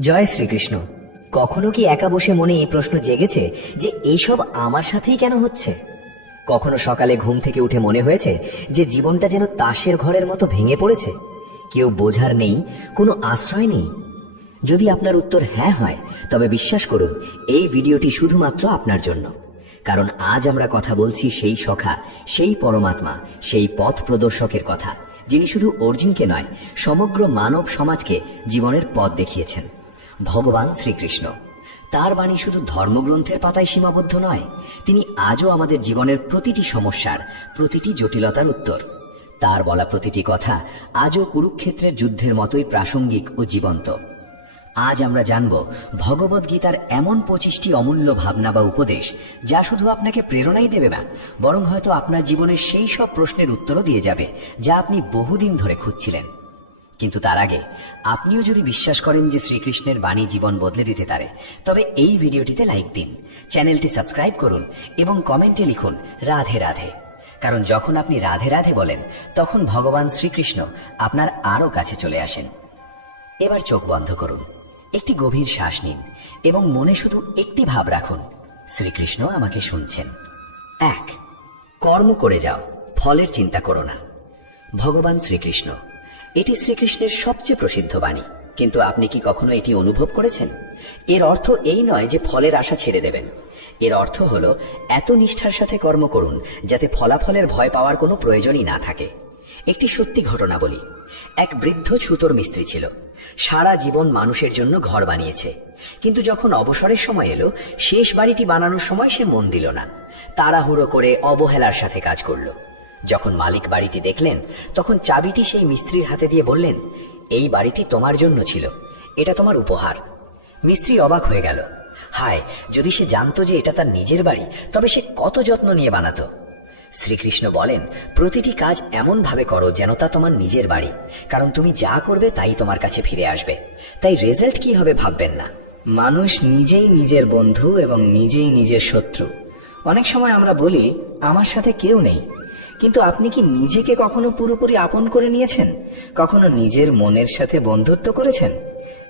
জয় শ্রীকৃষ্ণ। কখনো কি একা বসে মনে এই প্রশ্ন জেগেছে যে এইসব আমার সাথেই কেন হচ্ছে? কখনো সকালে ঘুম থেকে উঠে মনে হয়েছে যে জীবনটা যেন তাসের ঘরের মতো ভেঙে পড়েছে, কেউ বোঝার নেই, কোনো আশ্রয় নেই? যদি আপনার উত্তর হ্যাঁ হয়, তবে বিশ্বাস করুন, এই ভিডিওটি শুধুমাত্র আপনার জন্য। কারণ আজ আমরা কথা বলছি সেই সখা, সেই পরমাত্মা, সেই পথ প্রদর্শকের কথা, যিনি শুধু অর্জুনকে নয়, সমগ্র মানব সমাজকে জীবনের পথ দেখিয়েছেন। ভগবান শ্রীকৃষ্ণ। তার বাণী শুধু ধর্মগ্রন্থের পাতায় সীমাবদ্ধ নয়, তিনি আজও আমাদের জীবনের প্রতিটি সমস্যার, প্রতিটি জটিলতার উত্তর। তার বলা প্রতিটি কথা আজও কুরুক্ষেত্রের যুদ্ধের মতোই প্রাসঙ্গিক ও জীবন্ত। আজ আমরা জানব ভগবদ্গীতার এমন 25টি অমূল্য ভাবনা বা উপদেশ, যা শুধু আপনাকে প্রেরণাই দেবে না, বরং হয়তো আপনার জীবনের সেই সব প্রশ্নের উত্তরও দিয়ে যাবে যা আপনি বহুদিন ধরে খুঁজছিলেন। কিন্তু তার আগে আপনিও যদি বিশ্বাস করেন যে শ্রীকৃষ্ণের বাণী জীবন বদলে দিতে পারে, তবে এই ভিডিওটিতে লাইক দিন, চ্যানেলটি সাবস্ক্রাইব করুন এবং কমেন্টে লিখুন রাধে রাধে। কারণ যখন আপনি রাধে রাধে বলেন, তখন ভগবান শ্রীকৃষ্ণ আপনার আরও কাছে চলে আসেন। এবার চোখ বন্ধ করুন, একটি গভীর শ্বাস নিন এবং মনে শুধু একটি ভাব রাখুন, শ্রীকৃষ্ণ আমাকে শুনছেন। 1. কর্ম করে যাও, ফলের চিন্তা করো না। ভগবান শ্রীকৃষ্ণ। এটি শ্রীকৃষ্ণের সবচেয়ে প্রসিদ্ধ বাণী, কিন্তু আপনি কি কখনো এটি অনুভব করেছেন? এর অর্থ এই নয় যে ফলের আশা ছেড়ে দেবেন। এর অর্থ হলো এত নিষ্ঠার সাথে কর্ম করুন যাতে ফলাফলের ভয় পাওয়ার কোনো প্রয়োজনই না থাকে। একটি সত্যি ঘটনা বলি। এক বৃদ্ধ ছুতোর মিস্ত্রি ছিল। সারা জীবন মানুষের জন্য ঘর বানিয়েছে, কিন্তু যখন অবসরের সময় এলো, শেষ বাড়িটি বানানোর সময় সে মন দিল না। তাড়াহুড়ো করে অবহেলার সাথে কাজ করলো। যখন মালিক বাড়িটি দেখলেন, তখন চাবিটি সেই মিস্ত্রির হাতে দিয়ে বললেন, এই বাড়িটি তোমার জন্য ছিল, এটা তোমার উপহার। মিস্ত্রি অবাক হয়ে গেল। হায়, যদি সে জানতো যে এটা তার নিজের বাড়ি, তবে সে কত যত্ন নিয়ে বানাতো। শ্রীকৃষ্ণ বলেন, প্রতিটি কাজ এমন ভাবে করো যেন তা তোমার নিজের বাড়ি, কারণ তুমি যা করবে তাই তোমার কাছে ফিরে আসবে। তাই রেজাল্ট কি হবে ভাববেন না। মানুষ নিজেই নিজের বন্ধু এবং নিজেই নিজের শত্রু। অনেক সময় আমরা বলি, আমার সাথে কেউ নেই, কিন্তু আপনি কি নিজেকে কখনো পুরোপুরি আপন করে নিয়েছেন? কখনো নিজের মনের সাথে বন্ধুত্ব করেছেন?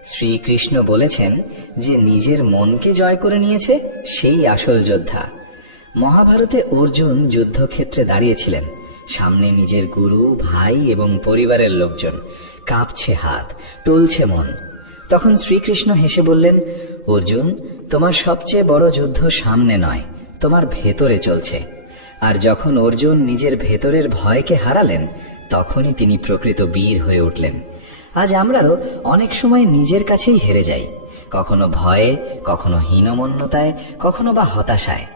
শ্রীকৃষ্ণ বলেছেন যে নিজের মনকে জয় করে নিয়েছে সেই আসল যোদ্ধা। মহাভারতে অর্জুন যুদ্ধক্ষেত্রে দাঁড়িয়েছিলেন, সামনে নিজের গুরু, ভাই এবং পরিবারের লোকজন। কাঁপছে হাত, টলছে মন। তখন শ্রীকৃষ্ণ হেসে বললেন, অর্জুন, তোমার সবচেয়ে বড় যুদ্ধ সামনে নয়, তোমার ভেতরে চলছে। আর যখন অর্জুন নিজের ভেতরের ভয়কে হারালেন, তখনই তিনি প্রকৃত বীর হয়ে উঠলেন। আজ আমরাও অনেক সময় নিজের কাছেই হেরে যাই, কখনো ভয়ে, কখনো হীনমন্যতায়, কখনো বা হতাশায়।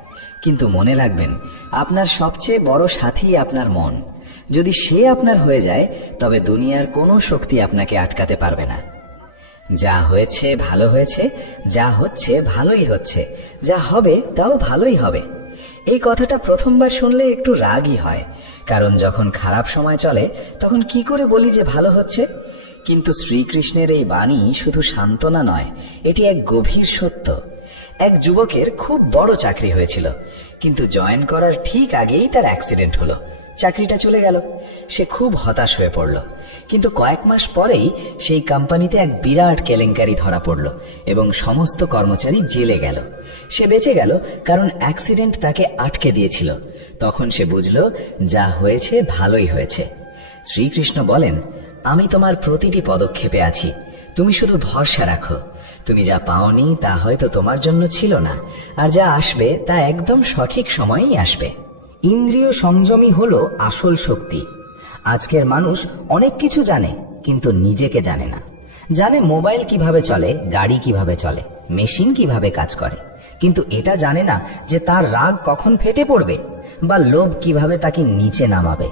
কিন্তু মনে রাখবেন, আপনার সবচেয়ে বড় সাথী আপনার মন। যদি সে আপনার হয়ে যায়, তবে দুনিয়ার কোনো শক্তি আপনাকে আটকাতে পারবে না। যা হয়েছে ভালো হয়েছে, যা হচ্ছে ভালোই হচ্ছে, যা হবে তাও ভালোই হবে। এই কথাটা প্রথমবার শুনলে একটু রাগই হয়, কারণ যখন খারাপ সময় চলে তখন কি করে বলি যে ভালো হচ্ছে? কিন্তু শ্রীকৃষ্ণের এই বাণী শুধু সান্ত্বনা নয়, এটি এক গভীর সত্য। এক যুবকের খুব বড় চাকরি হয়েছিল, কিন্তু জয়েন করার ঠিক আগেই তার অ্যাক্সিডেন্ট হলো। চাকরিটা চলে গেল। সে খুব হতাশ হয়ে পড়ল। কিন্তু কয়েক মাস পরেই সেই কোম্পানিতে এক বিরাট কেলেঙ্কারি ধরা পড়ল এবং সমস্ত কর্মচারী জেলে গেল। সে বেঁচে গেল কারণ অ্যাক্সিডেন্ট তাকে আটকে দিয়েছিল। তখন সে বুঝল, যা হয়েছে ভালোই হয়েছে। শ্রীকৃষ্ণ বলেন, আমি তোমার প্রতিটি পদক্ষেপে আছি, তুমি শুধু ভরসা রাখো। তুমি যা পাওনি তা হয়তো তোমার জন্য ছিল না, আর যা আসবে তা একদম সঠিক সময়েই আসবে। ইন্দ্রিয় সংযমী হলো আসল শক্তি। আজকের মানুষ অনেক কিছু জানে, কিন্তু নিজেকে জানে না। জানে মোবাইল কিভাবে চলে, গাড়ি কিভাবে চলে, মেশিন কিভাবে কাজ করে, কিন্তু এটা জানে না যে তার রাগ কখন ফেটে পড়বে বা লোভ কিভাবে তাকে নিচে নামাবে।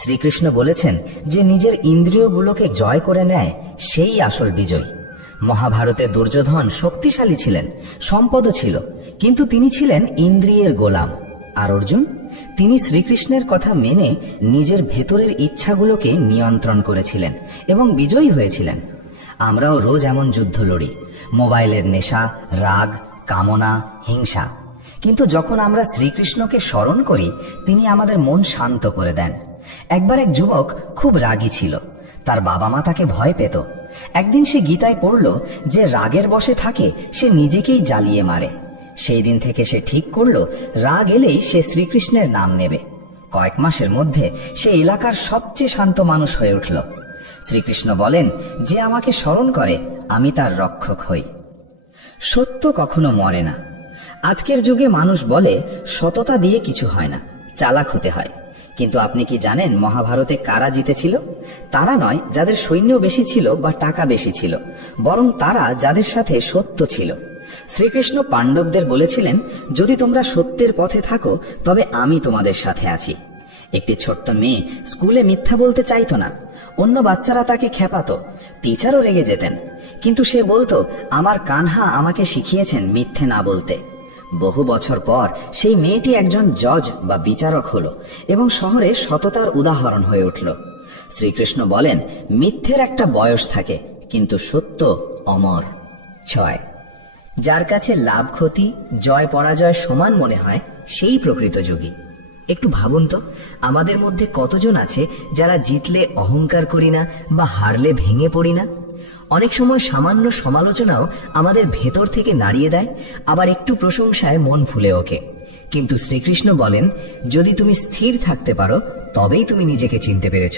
শ্রীকৃষ্ণ বলেছেন যে নিজের ইন্দ্রিয়গুলোকে জয় করে নেয় সেই আসল বিজয়ী। মহাভারতে দুর্যোধন শক্তিশালী ছিলেন, সম্পদও ছিল, কিন্তু তিনি ছিলেন ইন্দ্রিয়ের গোলাম। আর অর্জুন, তিনি শ্রীকৃষ্ণের কথা মেনে নিজের ভেতরের ইচ্ছাগুলোকে নিয়ন্ত্রণ করেছিলেন এবং বিজয়ী হয়েছিলেন। আমরাও রোজ এমন যুদ্ধ লড়ি, মোবাইলের নেশা, রাগ, কামনা, হিংসা। কিন্তু যখন আমরা শ্রীকৃষ্ণকে স্মরণ করি, তিনি আমাদের মন শান্ত করে দেন। একবার এক যুবক খুব রাগী ছিল। তার বাবা মা তাকে ভয় পেত, একদিন সে গীতায় পড়ল যে রাগের বশে থাকে সে নিজেকেই জ্বালিয়ে মারে। সেই দিন থেকে সে ঠিক করলো রাগ এলেই সে শ্রীকৃষ্ণের নাম নেবে। কয়েক মাসের মধ্যে সে এলাকার সবচেয়ে শান্ত মানুষ হয়ে উঠল। শ্রীকৃষ্ণ বলেন, যে আমাকে স্মরণ করে আমি তার রক্ষক হই। সত্য কখনো মরে না। আজকের যুগে মানুষ বলে সততা দিয়ে কিছু হয় না, চালাক হতে হয়। কিন্তু আপনি কি জানেন মহাভারতে কারা জিতেছিল? তারা নয় যাদের সৈন্য বেশি ছিল বা টাকা বেশি ছিল, বরং তারা যাদের সাথে সত্য ছিল। শ্রীকৃষ্ণ পাণ্ডবদের বলেছিলেন, যদি তোমরা সত্যের পথে থাকো তবে আমি তোমাদের সাথে আছি। একটি ছোট্ট মেয়ে স্কুলে মিথ্যা বলতে চাইতো না। অন্য বাচ্চারা তাকে খেপাতো, টিচারও রেগে যেতেন, কিন্তু সে বলতো, আমার কানহা আমাকে শিখিয়েছেন মিথ্যে না বলতে। বহু বছর পর সেই মেয়েটি একজন জজ বা বিচারক হলো এবং শহরে সততার উদাহরণ হয়ে উঠল। শ্রীকৃষ্ণ বলেন, মিথ্যের একটা বয়স থাকে, কিন্তু সত্য অমর। 6, যার কাছে লাভ ক্ষতি, জয় পরাজয় সমান মনে হয় সেই প্রকৃত যোগী। একটু ভাবুন তো, আমাদের মধ্যে কতজন আছে যারা জিতলে অহংকার করি না বা হারলে ভেঙে পড়ি না? অনেক সময় সামান্য সমালোচনাও আমাদের ভেতর থেকে নাড়িয়ে দেয়, আবার একটু প্রশংসায় মন ফুলে ওঠে। কিন্তু শ্রীকৃষ্ণ বলেন, যদি তুমি স্থির থাকতে পারো তবেই তুমি নিজেকে চিনতে পেরেছ।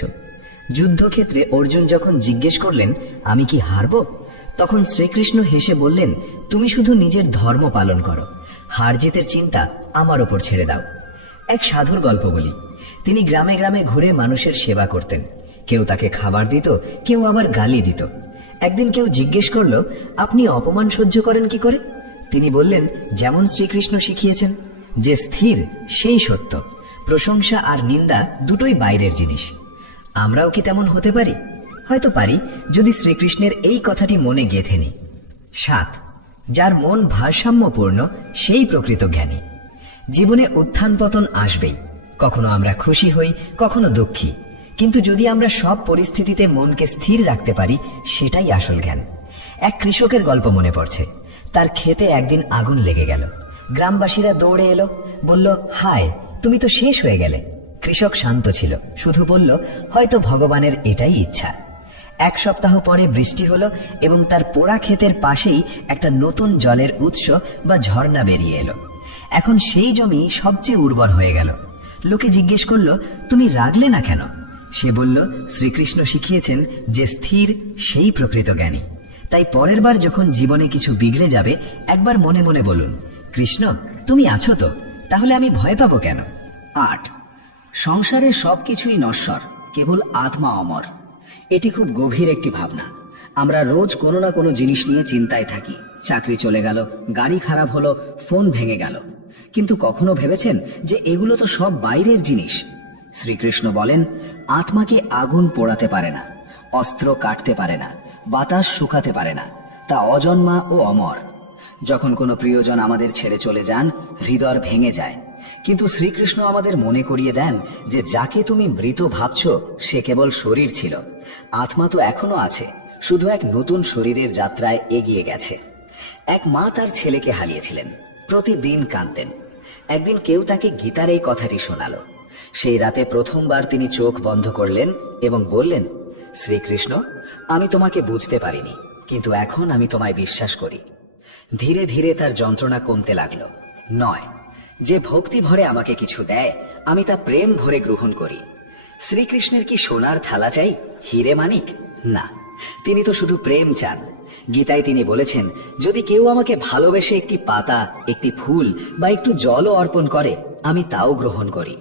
যুদ্ধক্ষেত্রে অর্জুন যখন জিজ্ঞেস করলেন, আমি কি হারবো? তখন শ্রীকৃষ্ণ হেসে বললেন, তুমি শুধু নিজের ধর্ম পালন করো, হার জিতের চিন্তা আমার ওপর ছেড়ে দাও। এক সাধুর গল্প বলি। তিনি গ্রামে গ্রামে ঘুরে মানুষের সেবা করতেন। কেউ তাকে খাবার দিত, কেউ আবার গালি দিত। একদিন কেউ জিজ্ঞেস করলো, আপনি অপমান সহ্য করেন কি করে? তিনি বললেন, যেমন শ্রীকৃষ্ণ শিখিয়েছেন, যে স্থির সেই সত্য। প্রশংসা আর নিন্দা দুটোই বাইরের জিনিস। আমরাও কি তেমন হতে পারি? হয়তো পারি, যদি শ্রীকৃষ্ণের এই কথাটি মনে গেঁথে নিই। 7, যার মন ভারসাম্যপূর্ণ সেই প্রকৃত জ্ঞানী। জীবনে উত্থান পতন আসবেই, কখনো আমরা খুশি হই, কখনো দুঃখী, কিন্তু যদি আমরা সব পরিস্থিতিতে মনকে স্থির রাখতে পারি সেটাই আসল জ্ঞান। এক কৃষকের গল্প মনে পড়ছে। তার ক্ষেতে একদিন আগুন লেগে গেল। গ্রামবাসীরা দৌড়ে এলো, বলল, হায়, তুমি তো শেষ হয়ে গেলে। কৃষক শান্ত ছিল, শুধু বলল, হয়তো ভগবানের এটাই ইচ্ছা। 1 সপ্তাহ পরে বৃষ্টি হলো এবং তার পোড়া ক্ষেতের পাশেই একটা নতুন জলের উৎস বা ঝর্ণা বেরিয়ে এলো। এখন সেই জমি সবচেয়ে উর্বর হয়ে গেল। লোকে জিজ্ঞেস করলো, তুমি রাগলে না কেন? সে বলল, শ্রীকৃষ্ণ শিখিয়েছেন যে স্থির সেই প্রকৃত জ্ঞানী। তাই পরের বার যখন জীবনে কিছু বিগড়ে যাবে, একবার মনে মনে বলুন, কৃষ্ণ তুমি আছো তো, তাহলে আমি ভয় পাবো কেন? 8, সংসারে সবকিছুই নশ্বর, কেবল আত্মা অমর। এটি খুব গভীর একটি ভাবনা। আমরা রোজ কোনো না কোনো জিনিস নিয়ে চিন্তায় থাকি। চাকরি চলে গেল, গাড়ি খারাপ হলো, ফোন ভেঙে গেল, কিন্তু কখনো ভেবেছেন যে এগুলো তো সব বাইরের জিনিস? শ্রীকৃষ্ণ বলেন, আত্মাকে আগুন পোড়াতে পারে না, অস্ত্র কাটতে পারে না, বাতাস শুকাতে পারে না, তা অজন্মা ও অমর। যখন কোনো প্রিয়জন আমাদের ছেড়ে চলে যান, হৃদয় ভেঙে যায়, কিন্তু শ্রীকৃষ্ণ আমাদের মনে করিয়ে দেন যে যাকে তুমি মৃত ভাবছ সে কেবল শরীর ছিল, আত্মা তো এখনো আছে, শুধু এক নতুন শরীরের যাত্রায় এগিয়ে গেছে। এক মা তার ছেলেকে হারিয়েছিলেন, প্রতিদিন কাঁদতেন। একদিন কেউ তাকে গীতার এই কথাটি শোনালো। সেই রাতে প্রথমবার তিনি চোখ বন্ধ করলেন এবং বললেন, শ্রীকৃষ্ণ, আমি তোমাকে বুঝতে পারিনি, কিন্তু এখন আমি তোমায় বিশ্বাস করি। ধীরে ধীরে তার যন্ত্রণা কমতে লাগলো। 9, যে ভক্তি ভরে আমাকে কিছু দেয়, আমি তা প্রেম ভরে গ্রহণ করি। শ্রীকৃষ্ণের কি সোনার থালা চাই, হিরে মানিক? না, তিনি তো শুধু প্রেম চান। গীতায় তিনি বলেছেন, যদি কেউ আমাকে ভালোবেসে একটি পাতা, একটি ফুল বা একটু জলও অর্পণ করে, আমি তাও গ্রহণ করি।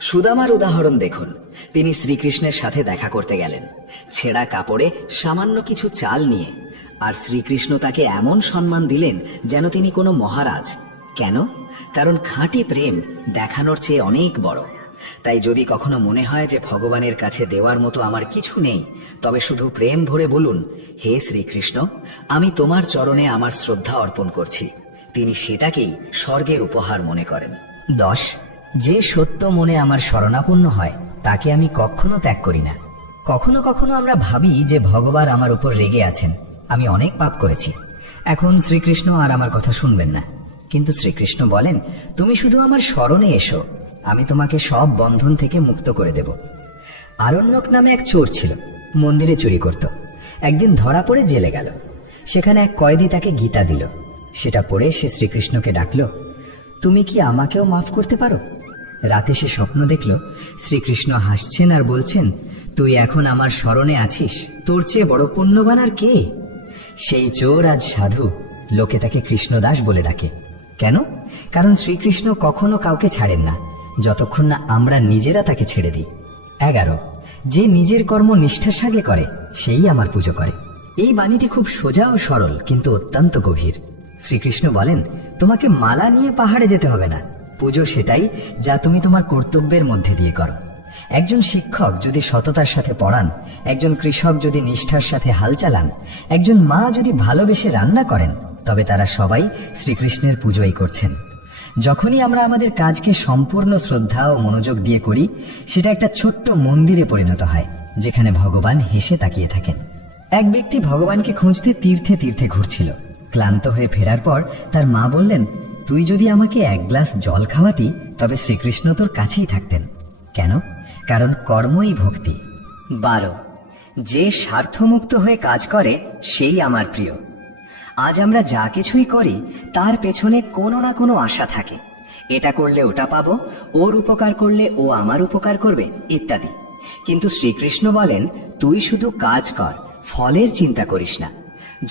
সুদামার উদাহরণ দেখুন। তিনি শ্রীকৃষ্ণের সাথে দেখা করতে গেলেন, ছেঁড়া কাপড়ে সামান্য কিছু চাল নিয়ে, আর শ্রীকৃষ্ণ তাকে এমন সম্মান দিলেন যেন তিনি কোনো মহারাজ। কেন? কারণ খাঁটি প্রেম দেখানোর চেয়ে অনেক বড়। তাই যদি কখনো মনে হয় যে ভগবানের কাছে দেওয়ার মতো আমার কিছু নেই, তবে শুধু প্রেম ভরে বলুন, হে শ্রীকৃষ্ণ, আমি তোমার চরণে আমার শ্রদ্ধা অর্পণ করছি। তিনি সেটাকেই স্বর্গের উপহার মনে করেন। 10, যে সত্য মনে আমার শরণাপন্ন হয় তাকে আমি কখনো ত্যাগ করি না। কখনো কখনো আমরা ভাবি যে ভগবান আমার উপর রেগে আছেন, আমি অনেক পাপ করেছি, এখন শ্রীকৃষ্ণ আর আমার কথা শুনবেন না। কিন্তু শ্রীকৃষ্ণ বলেন, তুমি শুধু আমার শরণে এসো, আমি তোমাকে সব বন্ধন থেকে মুক্ত করে দেব। আরণ্যক নামে এক চোর ছিল, মন্দিরে চুরি করত। একদিন ধরা পড়ে জেলে গেল। সেখানে এক কয়েদি তাকে গীতা দিল। সেটা পড়ে সে শ্রীকৃষ্ণকে ডাকল, তুমি কি আমাকেও মাফ করতে পারো? রাতে সে স্বপ্ন দেখল শ্রীকৃষ্ণ হাসছেন আর বলছেন, তুই এখন আমার স্মরণে আছিস, তোর চেয়ে বড় পুণ্যবান আর কে? সেই চোর আজ সাধু, লোকে তাকে কৃষ্ণদাস বলে ডাকে। কেন? কারণ শ্রীকৃষ্ণ কখনো কাউকে ছাড়েন না যতক্ষণ না আমরা নিজেরা তাকে ছেড়ে দিই। 11, যে নিজের কর্ম নিষ্ঠার সঙ্গে করে সেই আমার পুজো করে। এই বাণীটি খুব সোজা ও সরল, কিন্তু অত্যন্ত গভীর। শ্রীকৃষ্ণ বলেন, তোমাকে মালা নিয়ে পাহাড়ে যেতে হবে না, পুজো সেটাই যা তুমি তোমার কর্তব্যের মধ্যে দিয়ে করো। একজন শিক্ষক যদি সততার সাথে পড়ান, একজন কৃষক যদি নিষ্ঠার সাথে হাল চালান, একজন মা যদি ভালোবেসে রান্না করেন, তবে তারা সবাই শ্রীকৃষ্ণের পুজোই করছেন। যখনই আমরা আমাদের কাজকে সম্পূর্ণ শ্রদ্ধা ও মনোযোগ দিয়ে করি, সেটা একটা ছোট্ট মন্দিরে পরিণত হয়, যেখানে ভগবান হেসে তাকিয়ে থাকেন। এক ব্যক্তি ভগবানকে খুঁজতে তীর্থে তীর্থে ঘুরছিল। ক্লান্ত হয়ে ফেরার পর তার মা বললেন, তুই যদি আমাকে এক গ্লাস জল খাওয়াতি, তবে শ্রীকৃষ্ণ তোর কাছেই থাকতেন। কেন? কারণ কর্মই ভক্তি। 12, যে স্বার্থমুক্ত হয়ে কাজ করে সেই আমার প্রিয়। আজ আমরা যা কিছুই করি তার পেছনে কোনো না কোনো আশা থাকে। এটা করলে ওটা পাবো, ওর উপকার করলে ও আমার উপকার করবে, ইত্যাদি। কিন্তু শ্রীকৃষ্ণ বলেন, তুই শুধু কাজ কর, ফলের চিন্তা করিস না।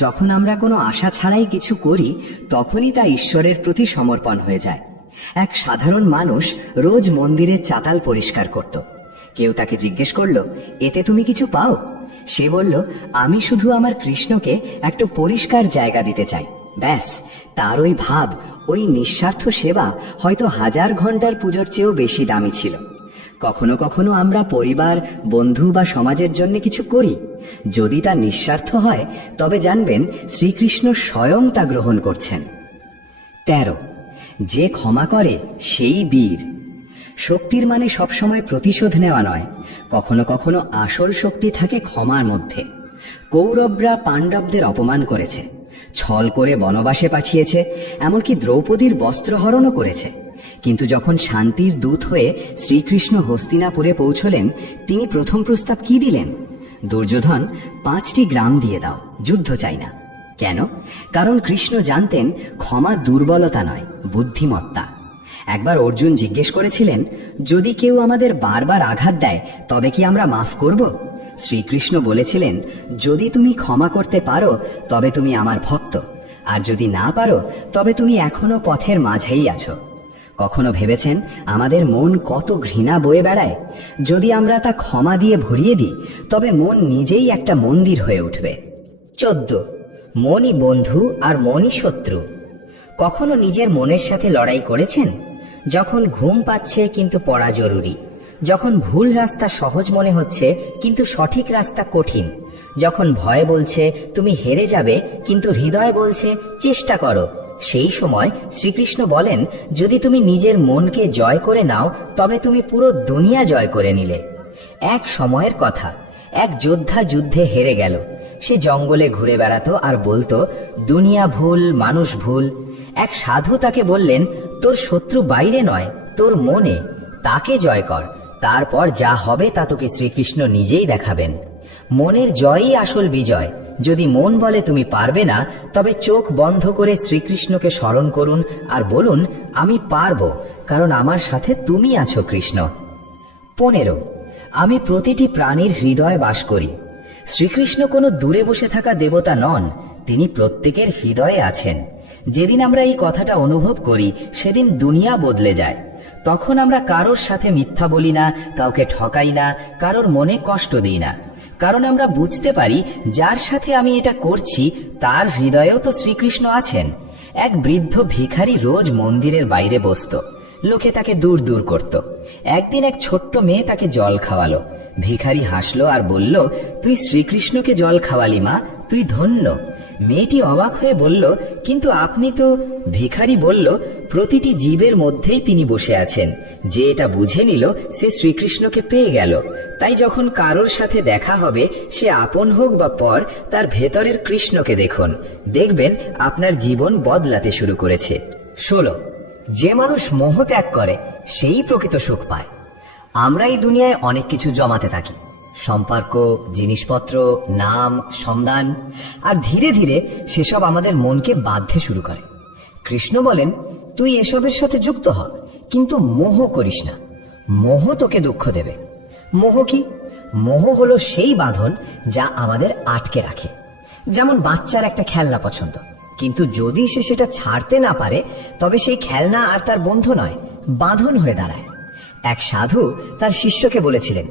যখন আমরা কোনো আশা ছাড়াই কিছু করি, তখনই তা ঈশ্বরের প্রতি সমর্পণ হয়ে যায়। এক সাধারণ মানুষ রোজ মন্দিরের চাতাল পরিষ্কার করত। কেউ তাকে জিজ্ঞেস করল, এতে তুমি কিছু পাও? সে বলল, আমি শুধু আমার কৃষ্ণকে একটু পরিষ্কার জায়গা দিতে চাই, ব্যাস। তার ওই ভাব, ওই নিঃস্বার্থ সেবা হয়তো 1000 ঘন্টার পুজোর চেয়েও বেশি দামি ছিল। কখনো কখনো আমরা পরিবার, বন্ধু বা সমাজের জন্য কিছু করি। যদি তা নিঃস্বার্থ হয়, তবে জানবেন শ্রীকৃষ্ণ স্বয়ং তা গ্রহণ করছেন। 13, যে ক্ষমা করে সেই বীর। শক্তির মানে সবসময় প্রতিশোধ নেওয়া নয়, কখনো কখনো আসল শক্তি থাকে ক্ষমার মধ্যে। কৌরবরা পাণ্ডবদের অপমান করেছে, ছল করে বনবাসে পাঠিয়েছে, এমনকি দ্রৌপদীর বস্ত্রহরণও করেছে। কিন্তু যখন শান্তির দূত হয়ে শ্রীকৃষ্ণ হস্তিনাপুরে পৌঁছলেন, তিনি প্রথম প্রস্তাব কি দিলেন? দুর্যোধন, 5টি গ্রাম দিয়ে দাও, যুদ্ধ চাই না। কেন? কারণ কৃষ্ণ জানতেন ক্ষমা দুর্বলতা নয়, বুদ্ধিমত্তা। একবার অর্জুন জিজ্ঞেস করেছিলেন, যদি কেউ আমাদের বারবার আঘাত দেয়, তবে কি আমরা মাফ করব? শ্রীকৃষ্ণ বলেছিলেন, যদি তুমি ক্ষমা করতে পারো, তবে তুমি আমার ভক্ত, আর যদি না পারো, তবে তুমি এখনো পথের মাঝেই আছো। কখনো ভেবেছেন আমাদের মন কত ঘৃণা বয়ে বেড়ায়? যদি আমরা তা ক্ষমা দিয়ে ভরিয়ে দিই, তবে মন নিজেই একটা মন্দির হয়ে উঠবে। 14, মনই বন্ধু আর মনই শত্রু। কখনো নিজের মনের সাথে লড়াই করেছেন? যখন ঘুম পাচ্ছে কিন্তু পড়া জরুরি, যখন ভুল রাস্তা সহজ মনে হচ্ছে কিন্তু সঠিক রাস্তা কঠিন, যখন ভয় বলছে তুমি হেরে যাবে কিন্তু হৃদয় বলছে চেষ্টা করো, সেই সময় শ্রীকৃষ্ণ বলেন, যদি তুমি নিজের মনকে জয় করে নাও, তবে তুমি পুরো দুনিয়া জয় করে নিলে। এক সময়ের কথা, এক যোদ্ধা যুদ্ধে হেরে গেল। সে জঙ্গলে ঘুরে বেড়াতো আর বলতো, দুনিয়া ভুল, মানুষ ভুল। এক সাধু তাকে বললেন, তোর শত্রু বাইরে নয়, তোর মনে, তাকে জয় কর, তারপর যা হবে তা তোকে শ্রীকৃষ্ণ নিজেই দেখাবেন। মনের জয়ই আসল বিজয়। যদি মন বলে তুমি পারবে না, তবে চোখ বন্ধ করে শ্রীকৃষ্ণকে স্মরণ করুন আর বলুন, আমি পারবো, কারণ আমার সাথে তুমি আছো কৃষ্ণ। 15, আমি প্রতিটি প্রাণীর হৃদয়ে বাস করি। শ্রীকৃষ্ণ কোনো দূরে বসে থাকা দেবতা নন, তিনি প্রত্যেকের হৃদয়ে আছেন। যেদিন আমরা এই কথাটা অনুভব করি, সেদিন দুনিয়া বদলে যায়। তখন আমরা কারোর সাথে মিথ্যা বলি না, কাউকে ঠকাই না, কারোর মনে কষ্ট দিই না। কারণ আমরা বুঝতে পারি, যার সাথে আমি এটা করছি তার হৃদয়েও তো শ্রীকৃষ্ণ আছেন। এক বৃদ্ধ ভিখারি রোজ মন্দিরের বাইরে বসত। লোকে তাকে দূর দূর করত। একদিন এক ছোট্ট মেয়ে তাকে জল খাওয়ালো। ভিখারি হাসলো আর বলল, তুই শ্রীকৃষ্ণকে জল খাওয়ালি মা, তুই ধন্য। মেয়েটি অবাক হয়ে বলল, কিন্তু আপনি তো। ভিখারি বলল, প্রতিটি জীবের মধ্যেই তিনি বসে আছেন। যে এটা বুঝে নিল, সে শ্রীকৃষ্ণকে পেয়ে গেল। তাই যখন কারোর সাথে দেখা হবে, সে আপন হোক বা পর, তার ভেতরের কৃষ্ণকে দেখুন, দেখবেন আপনার জীবন বদলাতে শুরু করেছে। 16, যে মানুষ মোহ ত্যাগ করে সেই প্রকৃত সুখ পায়। আমরা এই দুনিয়ায় অনেক কিছু জমাতে থাকি, সম্পর্ক, জিনিসপত্র, নাম, সন্ধান, আর ধীরে ধীরে সেসব আমাদের মনকে বাঁধতে শুরু করে। কৃষ্ণ বলেন, তুই এসবের সাথে যুক্ত হ, কিন্তু মোহ করিস না। মোহ তোকে দুঃখ দেবে। মোহ কি? মোহ হলো সেই বাঁধন যা আমাদের আটকে রাখে। যেমন বাচ্চার একটা খেলনা পছন্দ, কিন্তু যদি সে সেটা ছাড়তে না পারে তবে সেই খেলনা আর তার বন্ধু নয়, বাঁধন হয়ে দাঁড়ায়। এক সাধু তার শিষ্যকে বলেছিলেন,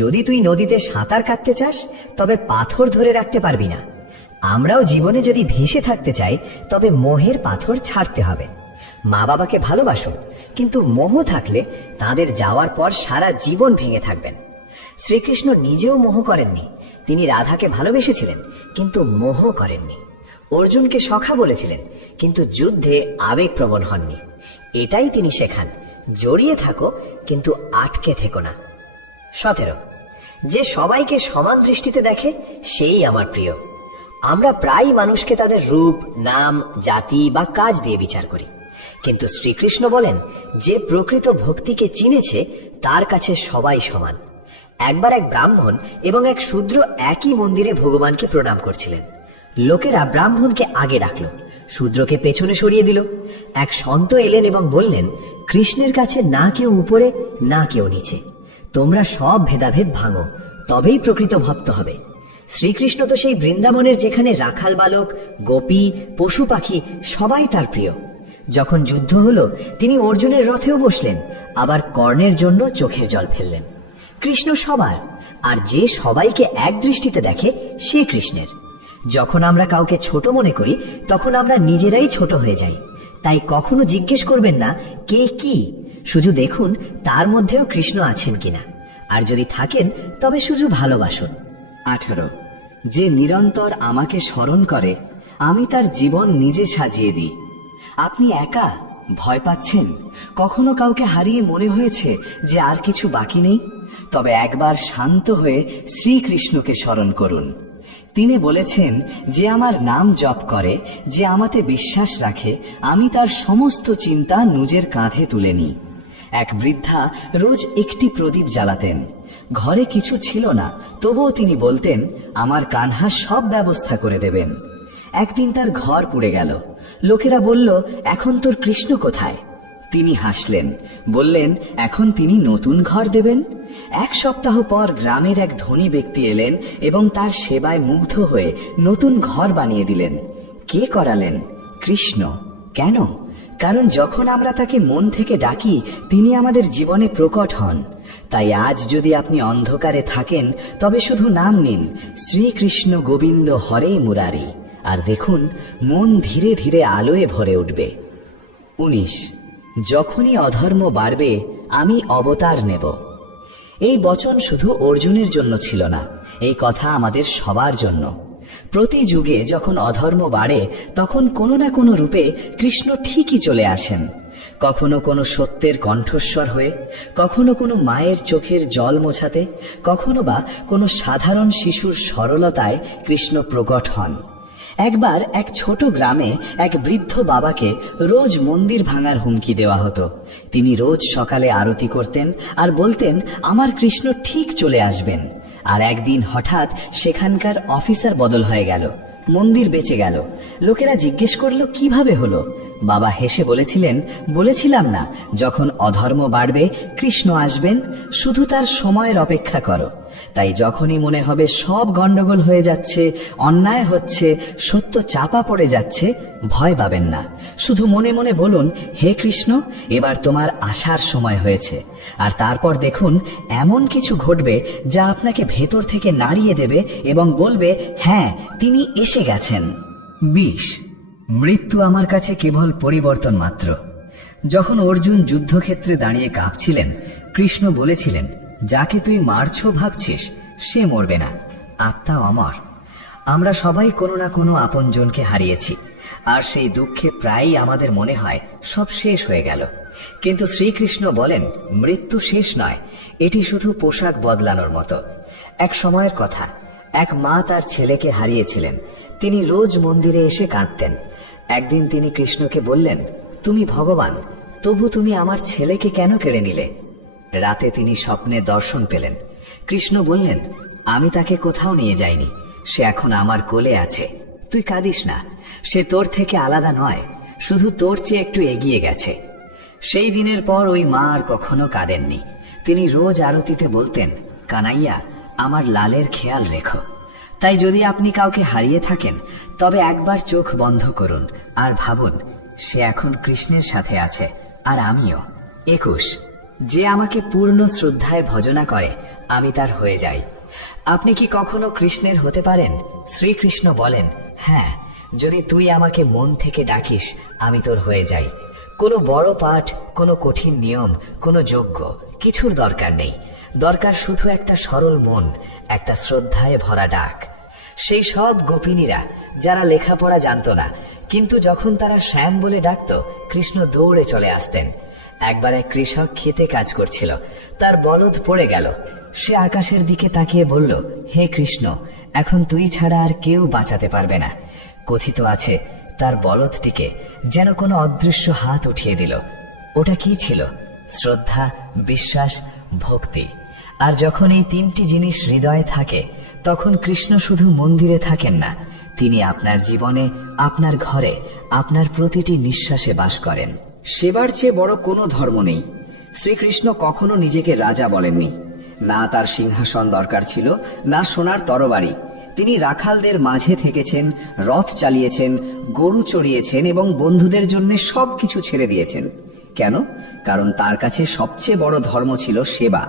যদি তুই নদীতে সাঁতার কাটতে চাস তবে পাথর ধরে রাখতে পারবি না। আমরাও জীবনে যদি ভেসে থাকতে চাই তবে মোহের পাথর ছাড়তে হবে। মা বাবাকে ভালোবাসুন, কিন্তু মোহ থাকলে তাদের যাওয়ার পর সারা জীবন ভেঙে থাকবেন। শ্রীকৃষ্ণ নিজেও মোহ করেননি। তিনি রাধাকে ভালোবেসেছিলেন, কিন্তু মোহ করেননি। অর্জুনকে সখা বলেছিলেন, কিন্তু যুদ্ধে আবেগপ্রবণ হননি। এটাই তিনি শেখান, জড়িয়ে থাকো কিন্তু আটকে থেকো না। 17, যে সবাইকে সমান দৃষ্টিতে দেখে সেই আমার প্রিয়। আমরা প্রায় মানুষকে তাদের রূপ, নাম, জাতি বা কাজ দিয়ে বিচার করি, কিন্তু শ্রীকৃষ্ণ বলেন, যে প্রকৃত ভক্তিকে চিনেছে তার কাছে সবাই সমান। একবার এক ব্রাহ্মণ এবং এক শূদ্র একই মন্দিরে ভগবানকে প্রণাম করছিলেন। লোকেরা ব্রাহ্মণকে আগে ডাকলো, শূদ্রকে পেছনে সরিয়ে দিল। এক সন্ত এলেন এবং বললেন, কৃষ্ণের কাছে না কেউ উপরে না কেউ নিচে, তোমরা সব ভেদাভেদ ভাঙো, তবেই প্রকৃত ভক্ত হবে। শ্রীকৃষ্ণ তো সেই বৃন্দাবনের যেখানে রাখাল বালক, গোপী, পশু পাখি সবাই তার প্রিয়। যখন যুদ্ধ হলো তিনি অর্জুনের রথেও বসলেন, আবার কর্ণের জন্য চোখের জল ফেললেন। কৃষ্ণ সবার, আর যে সবাইকে এক দৃষ্টিতে দেখে সে কৃষ্ণের। যখন আমরা কাউকে ছোট মনে করি তখন আমরা নিজেরাই ছোট হয়ে যাই। তাই কখনো জিজ্ঞেস করবেন না কে কি, শুধু দেখুন তার মধ্যেও কৃষ্ণ আছেন কিনা, আর যদি থাকেন তবে শুধু ভালোবাসুন। 18, যে নিরন্তর আমাকে স্মরণ করে আমি তার জীবন নিজে সাজিয়ে দিই। আপনি একা ভয় পাচ্ছেন? কখনো কাউকে হারিয়ে মনে হয়েছে যে আর কিছু বাকি নেই? তবে একবার শান্ত হয়ে শ্রীকৃষ্ণকে স্মরণ করুন। তিনি বলেছেন, যে আমার নাম জপ করে, যে আমাতে বিশ্বাস রাখে, আমি তার সমস্ত চিন্তা নিজের কাঁধে তুলে নিই। এক বৃদ্ধা রোজ একটি প্রদীপ জ্বালাতেন। ঘরে কিছু ছিল না, তবুও তিনি বলতেন, আমার কানহা সব ব্যবস্থা করে দেবেন। একদিন তার ঘর পুড়ে গেল। লোকেরা বলল, এখন তোর কৃষ্ণ কোথায়? তিনি হাসলেন, বললেন, এখন তিনি নতুন ঘর দেবেন। 1 সপ্তাহ পর গ্রামের এক ধনী ব্যক্তি এলেন এবং তার সেবায় মুগ্ধ হয়ে নতুন ঘর বানিয়ে দিলেন। কে করালেন? কৃষ্ণ। কেন? কারণ যখন আমরা তাকে মন থেকে ডাকি তিনি আমাদের জীবনে প্রকট হন। তাই আজ যদি আপনি অন্ধকারে থাকেন তবে শুধু নাম নিন, শ্রীকৃষ্ণ গোবিন্দ হরে মুরারি, আর দেখুন মন ধীরে ধীরে আলোয় ভরে উঠবে। 19, যখনই অধর্ম বাড়বে আমি অবতার নেব। এই বচন শুধু অর্জুনের জন্য ছিল না, এই কথা আমাদের সবার জন্য। প্রতি যুগে যখন অধর্ম বাড়ে তখন কোনো না কোনো রূপে কৃষ্ণ ঠিকই চলে আসেন। কখনো কোনো সত্যের কণ্ঠস্বর হয়ে, কখনো কোনো মায়ের চোখের জল মোছাতে, কখনো বা কোনো সাধারণ শিশুর সরলতায় কৃষ্ণ প্রকট হন। একবার এক ছোট গ্রামে এক বৃদ্ধ বাবাকে রোজ মন্দির ভাঙার হুমকি দেওয়া হতো। তিনি রোজ সকালে আরতি করতেন আর বলতেন, আমার কৃষ্ণ ঠিক চলে আসবেন। আর একদিন হঠাৎ সেখানকার অফিসার বদল হয়ে গেল, মন্দির বেঁচে গেল। লোকেরা জিজ্ঞেস করলো, কিভাবে হলো? বাবা হেসে বলেছিলেন, বলেছিলাম না, যখন অধর্ম বাড়বে কৃষ্ণ আসবেন, শুধু তার সময়ের অপেক্ষা করো। তাই যখনই মনে হবে সব গন্ডগোল হয়ে যাচ্ছে, অন্যায় হচ্ছে, সত্য চাপা পড়ে যাচ্ছে, ভয় পাবেন না। শুধু মনে মনে বলুন, হে কৃষ্ণ, এবার তোমার আসার সময় হয়েছে। আর তারপর দেখুন এমন কিছু ঘটবে যা আপনাকে ভেতর থেকে নাড়িয়ে দেবে এবং বলবে, হ্যাঁ, তিনি এসে গেছেন। 20, মৃত্যু আমার কাছে কেবল পরিবর্তন মাত্র। যখন অর্জুন যুদ্ধক্ষেত্রে দাঁড়িয়ে কাঁপছিলেন, কৃষ্ণ বলেছিলেন, যাকে তুই মারছো ভাবছিস সে মরবে না, আত্মা অমর। আমরা সবাই কোনো না কোনো আপনজনকে হারিয়েছি, আর সেই দুঃখে প্রায়ই আমাদের মনে হয় সব শেষ হয়ে গেল। কিন্তু শ্রীকৃষ্ণ বলেন, মৃত্যু শেষ নয়, এটি শুধু পোশাক বদলানোর মতো। এক সময়ের কথা, এক মা তার ছেলেকে হারিয়েছিলেন। তিনি রোজ মন্দিরে এসে কাঁদতেন। একদিন তিনি কৃষ্ণকে বললেন, তুমি ভগবান, তবু তুমি আমার ছেলেকে কেন কেড়ে নিলে? রাতে তিনি স্বপ্নে দর্শন পেলেন। কৃষ্ণ বললেন, আমি তাকে কোথাও নিয়ে যাইনি, সে এখন আমার কোলে আছে। তুই কাঁদিস না, সে তোর থেকে আলাদা নয়, শুধু তোর চেয়ে একটু এগিয়ে গেছে। সেই দিনের পর ওই মা আর কখনো কাঁদেননি। তিনি রোজ আরতিতে বলতেন, কানাইয়া, আমার লালের খেয়াল রেখো। তাই যদি আপনি কাউকে হারিয়ে থাকেন, তবে একবার চোখ বন্ধ করুন আর ভাবুন, সে এখন কৃষ্ণের সাথে আছে, আর আমিও। 21, যে আমাকে পূর্ণ শ্রদ্ধায় ভজনা করে, আমি তার হয়ে যাই। আপনি কি কখনো কৃষ্ণের হতে পারেন? শ্রীকৃষ্ণ বলেন, হ্যাঁ, যদি তুই আমাকে মন থেকে ডাকিস, আমি তোর হয়ে যাই। কোনো বড় পাঠ, কোনো কঠিন নিয়ম, কোনো যজ্ঞ, কিছুর দরকার নেই। দরকার শুধু একটা সরল মন, একটা শ্রদ্ধায় ভরা ডাক। সেই সব গোপিনীরা যারা লেখাপড়া জানত না, কিন্তু যখন তারা শ্যাম বলে ডাকত, কৃষ্ণ দৌড়ে চলে আসতেন। একবার এক কৃষক ক্ষেতে কাজ করছিল, তার বলদ পড়ে গেল। সে আকাশের দিকে তাকিয়ে বলল, হে কৃষ্ণ, এখন তুই ছাড়া আর কেউ বাঁচাতে পারবে না। কথিত আছে, তার বলদটিকে যেন কোনো অদৃশ্য হাত উঠিয়ে দিল। ওটা কি ছিল? শ্রদ্ধা, বিশ্বাস, ভক্তি। আর যখন এই তিনটি জিনিস হৃদয়ে থাকে, তখন কৃষ্ণ শুধু মন্দিরে থাকেন না, তিনি আপনার জীবনে, আপনার ঘরে, আপনার প্রতিটি নিঃশ্বাসে বাস করেন। সেবার চেয়ে বড় কোনো ধর্ম নেই। শ্রীকৃষ্ণ কখনো নিজেকে রাজা বলেননি। না তার সিংহাসন দরকার ছিল, না সোনার তরবারি। তিনি রাখালদের মাঝে থেকেছেন, রথ চালিয়েছেন, গরু চড়িয়েছেন এবং বন্ধুদের জন্য সবকিছু ছেড়ে দিয়েছেন। কেন? কারণ তার কাছে সবচেয়ে বড় ধর্ম ছিল সেবা।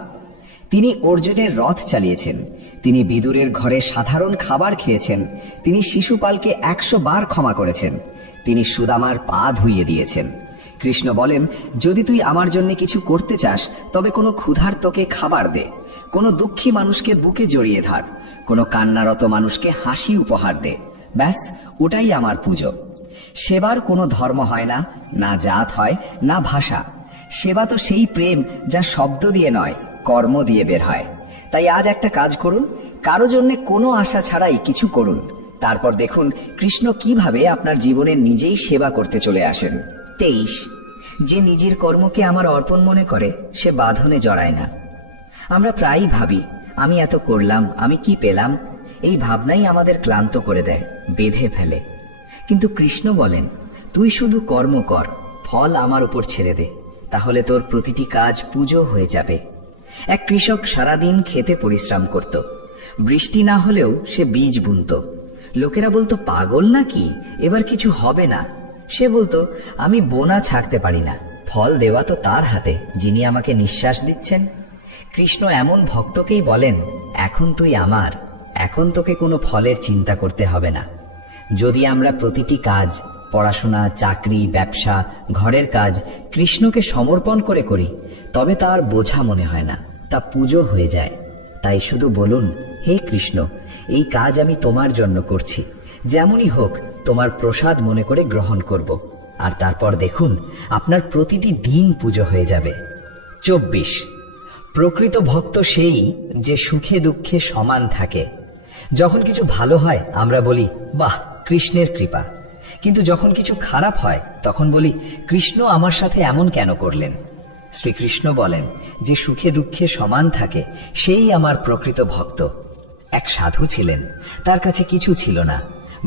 তিনি অর্জুনের রথ চালিয়েছেন, তিনি বিদুরের ঘরে সাধারণ খাবার খেয়েছেন, তিনি শিশুপালকে 100 বার ক্ষমা করেছেন, তিনি সুদামার পা ধুইয়ে দিয়েছেন। কৃষ্ণ বলেন, যদি তুই আমার জন্য কিছু করতে চাস, তবে কোনো ক্ষুধার্তকে খাবার দে, কোনো দুঃখী মানুষকে বুকে জড়িয়ে ধর, কোনো কান্নারত মানুষকে হাসি উপহার দে। ব্যাস, ওটাই আমার পুজো। সেবার কোনো ধর্ম হয় না, না জাত হয়, না ভাষা। সেবা তো সেই প্রেম যা শব্দ দিয়ে নয়, কর্ম দিয়ে বের হয়। তাই আজ একটা কাজ করুন, কারো জন্য কোনো আশা ছাড়াই কিছু করুন। তারপর দেখুন কৃষ্ণ কিভাবে আপনার জীবনে নিজেই সেবা করতে চলে আসেন। 23, যে নিজের কর্মকে আমার অর্পণ মনে করে, সে বাঁধনে জড়ায় না। আমরা প্রায়ই ভাবি, আমি এত করলাম, আমি কি পেলাম? এই ভাবনাই আমাদের ক্লান্ত করে দেয়, বেঁধে ফেলে। কিন্তু কৃষ্ণ বলেন, তুই শুধু কর্ম কর, ফল আমার উপর ছেড়ে দে, তাহলে তোর প্রতিটি কাজ পুজো হয়ে যাবে। এক কৃষক সারাদিন খেতে পরিশ্রম করত। বৃষ্টি না হলেও সে বীজ বুনত। লোকেরা বলতো, পাগল নাকি, এবার কিছু হবে না। সে বলতো, আমি বোনা ছাড়তে পারি না, ফল দেওয়া তো তার হাতে, যিনি আমাকে নিঃশ্বাস দিচ্ছেন। কৃষ্ণ এমন ভক্তকেই বলেন, এখন তুই আমার, এখন তোকে কোনো ফলের চিন্তা করতে হবে না। যদি আমরা প্রতিটি কাজ, পড়াশোনা, চাকরি, ব্যবসা, ঘরের কাজ কৃষ্ণকে সমর্পণ করে করি, তবে তা আর বোঝা মনে হয় না, তা পুজো হয়ে যায়। তাই শুধু বলুন, হে কৃষ্ণ, এই কাজ আমি তোমার জন্য করছি, যেমনই হোক তোমার প্রসাদ মনে করে গ্রহণ করব। আর তারপর দেখুন আপনার প্রতিটি দিন পুজো হয়ে যাবে। 24, প্রকৃত ভক্ত সেই যে সুখে দুঃখে সমান থাকে। যখন কিছু ভালো হয় আমরা বলি, বাহ, কৃষ্ণের কৃপা। কিন্তু যখন কিছু খারাপ হয়, তখন বলি, কৃষ্ণ আমার সাথে এমন কেন করলেন? শ্রীকৃষ্ণ বলেন, যে সুখে দুঃখে সমান থাকে, সেই আমার প্রকৃত ভক্ত। এক সাধু ছিলেন, তার কাছে কিছু ছিল না।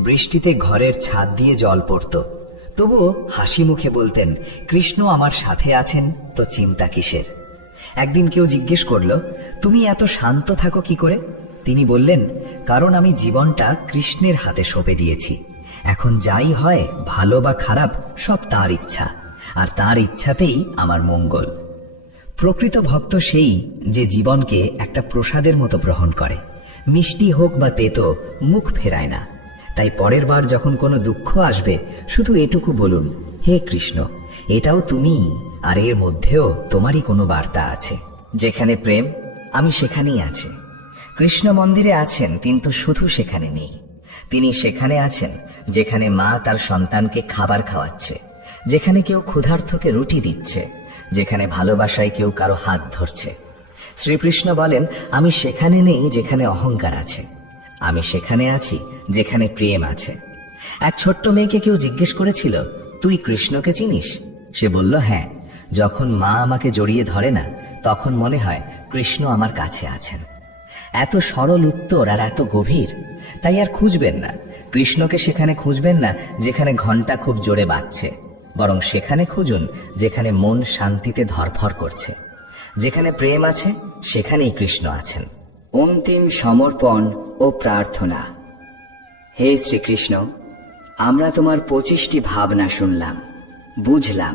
বৃষ্টিতে ঘরের ছাদ দিয়ে জল পড়ত, তবুও হাসি মুখে বলতেন, কৃষ্ণ আমার সাথে আছেন, তো চিন্তা কিসের? একদিন কেউ জিজ্ঞেস করল, তুমি এত শান্ত থাকো কি করে? তিনি বললেন, কারণ আমি জীবনটা কৃষ্ণের হাতে সঁপে দিয়েছি। এখন যাই হয়, ভালো বা খারাপ, সব তার ইচ্ছা, আর তার ইচ্ছাতেই আমার মঙ্গল। প্রকৃত ভক্ত সেই যে জীবনকে একটা প্রসাদের মতো গ্রহণ করে, মিষ্টি হোক বা তেতো, মুখ ফেরায় না। তাই পরের বার যখন কোনো দুঃখ আসবে, শুধু এটুকু বলুন, হে কৃষ্ণ, এটাও তুমি, আর এর মধ্যেও তোমারই কোনো বার্তা আছে। যেখানে প্রেম, আমি সেখানেই আছি। কৃষ্ণ মন্দিরে আছেন, কিন্তু শুধু সেখানে নেই। তিনি সেখানে আছেন যেখানে মা তার সন্তানকে খাবার খাওয়াচ্ছে, যেখানে কেউ ক্ষুধার্তকে রুটি দিচ্ছে, যেখানে ভালোবাসায় কেউ কারো হাত ধরছে। শ্রীকৃষ্ণ বলেন, আমি সেখানে নেই যেখানে অহংকার আছে, আমি সেখানে আছি যেখানে প্রেম আছে। এক ছোট্ট মেয়েকে কেউ জিজ্ঞেস করেছিল, তুই কৃষ্ণকে চিনিস? সে বলল, হ্যাঁ, যখন মা আমাকে জড়িয়ে ধরে না, তখন মনে হয় কৃষ্ণ আমার কাছে আছেন। এত সরল উত্তর আর এত গভীর, তাই আর খুঁজবেন না। কৃষ্ণকে সেখানে খুঁজবেন না যেখানে ঘন্টা খুব জোরে বাজছে, বরং সেখানে খুঁজুন যেখানে মন শান্তিতে ধরফর করছে। যেখানে প্রেম আছে সেখানেই কৃষ্ণ আছেন। অন্তিম সমর্পণ ও প্রার্থনা। হে শ্রীকৃষ্ণ, আমরা তোমার 25টি ভাবনা শুনলাম, বুঝলাম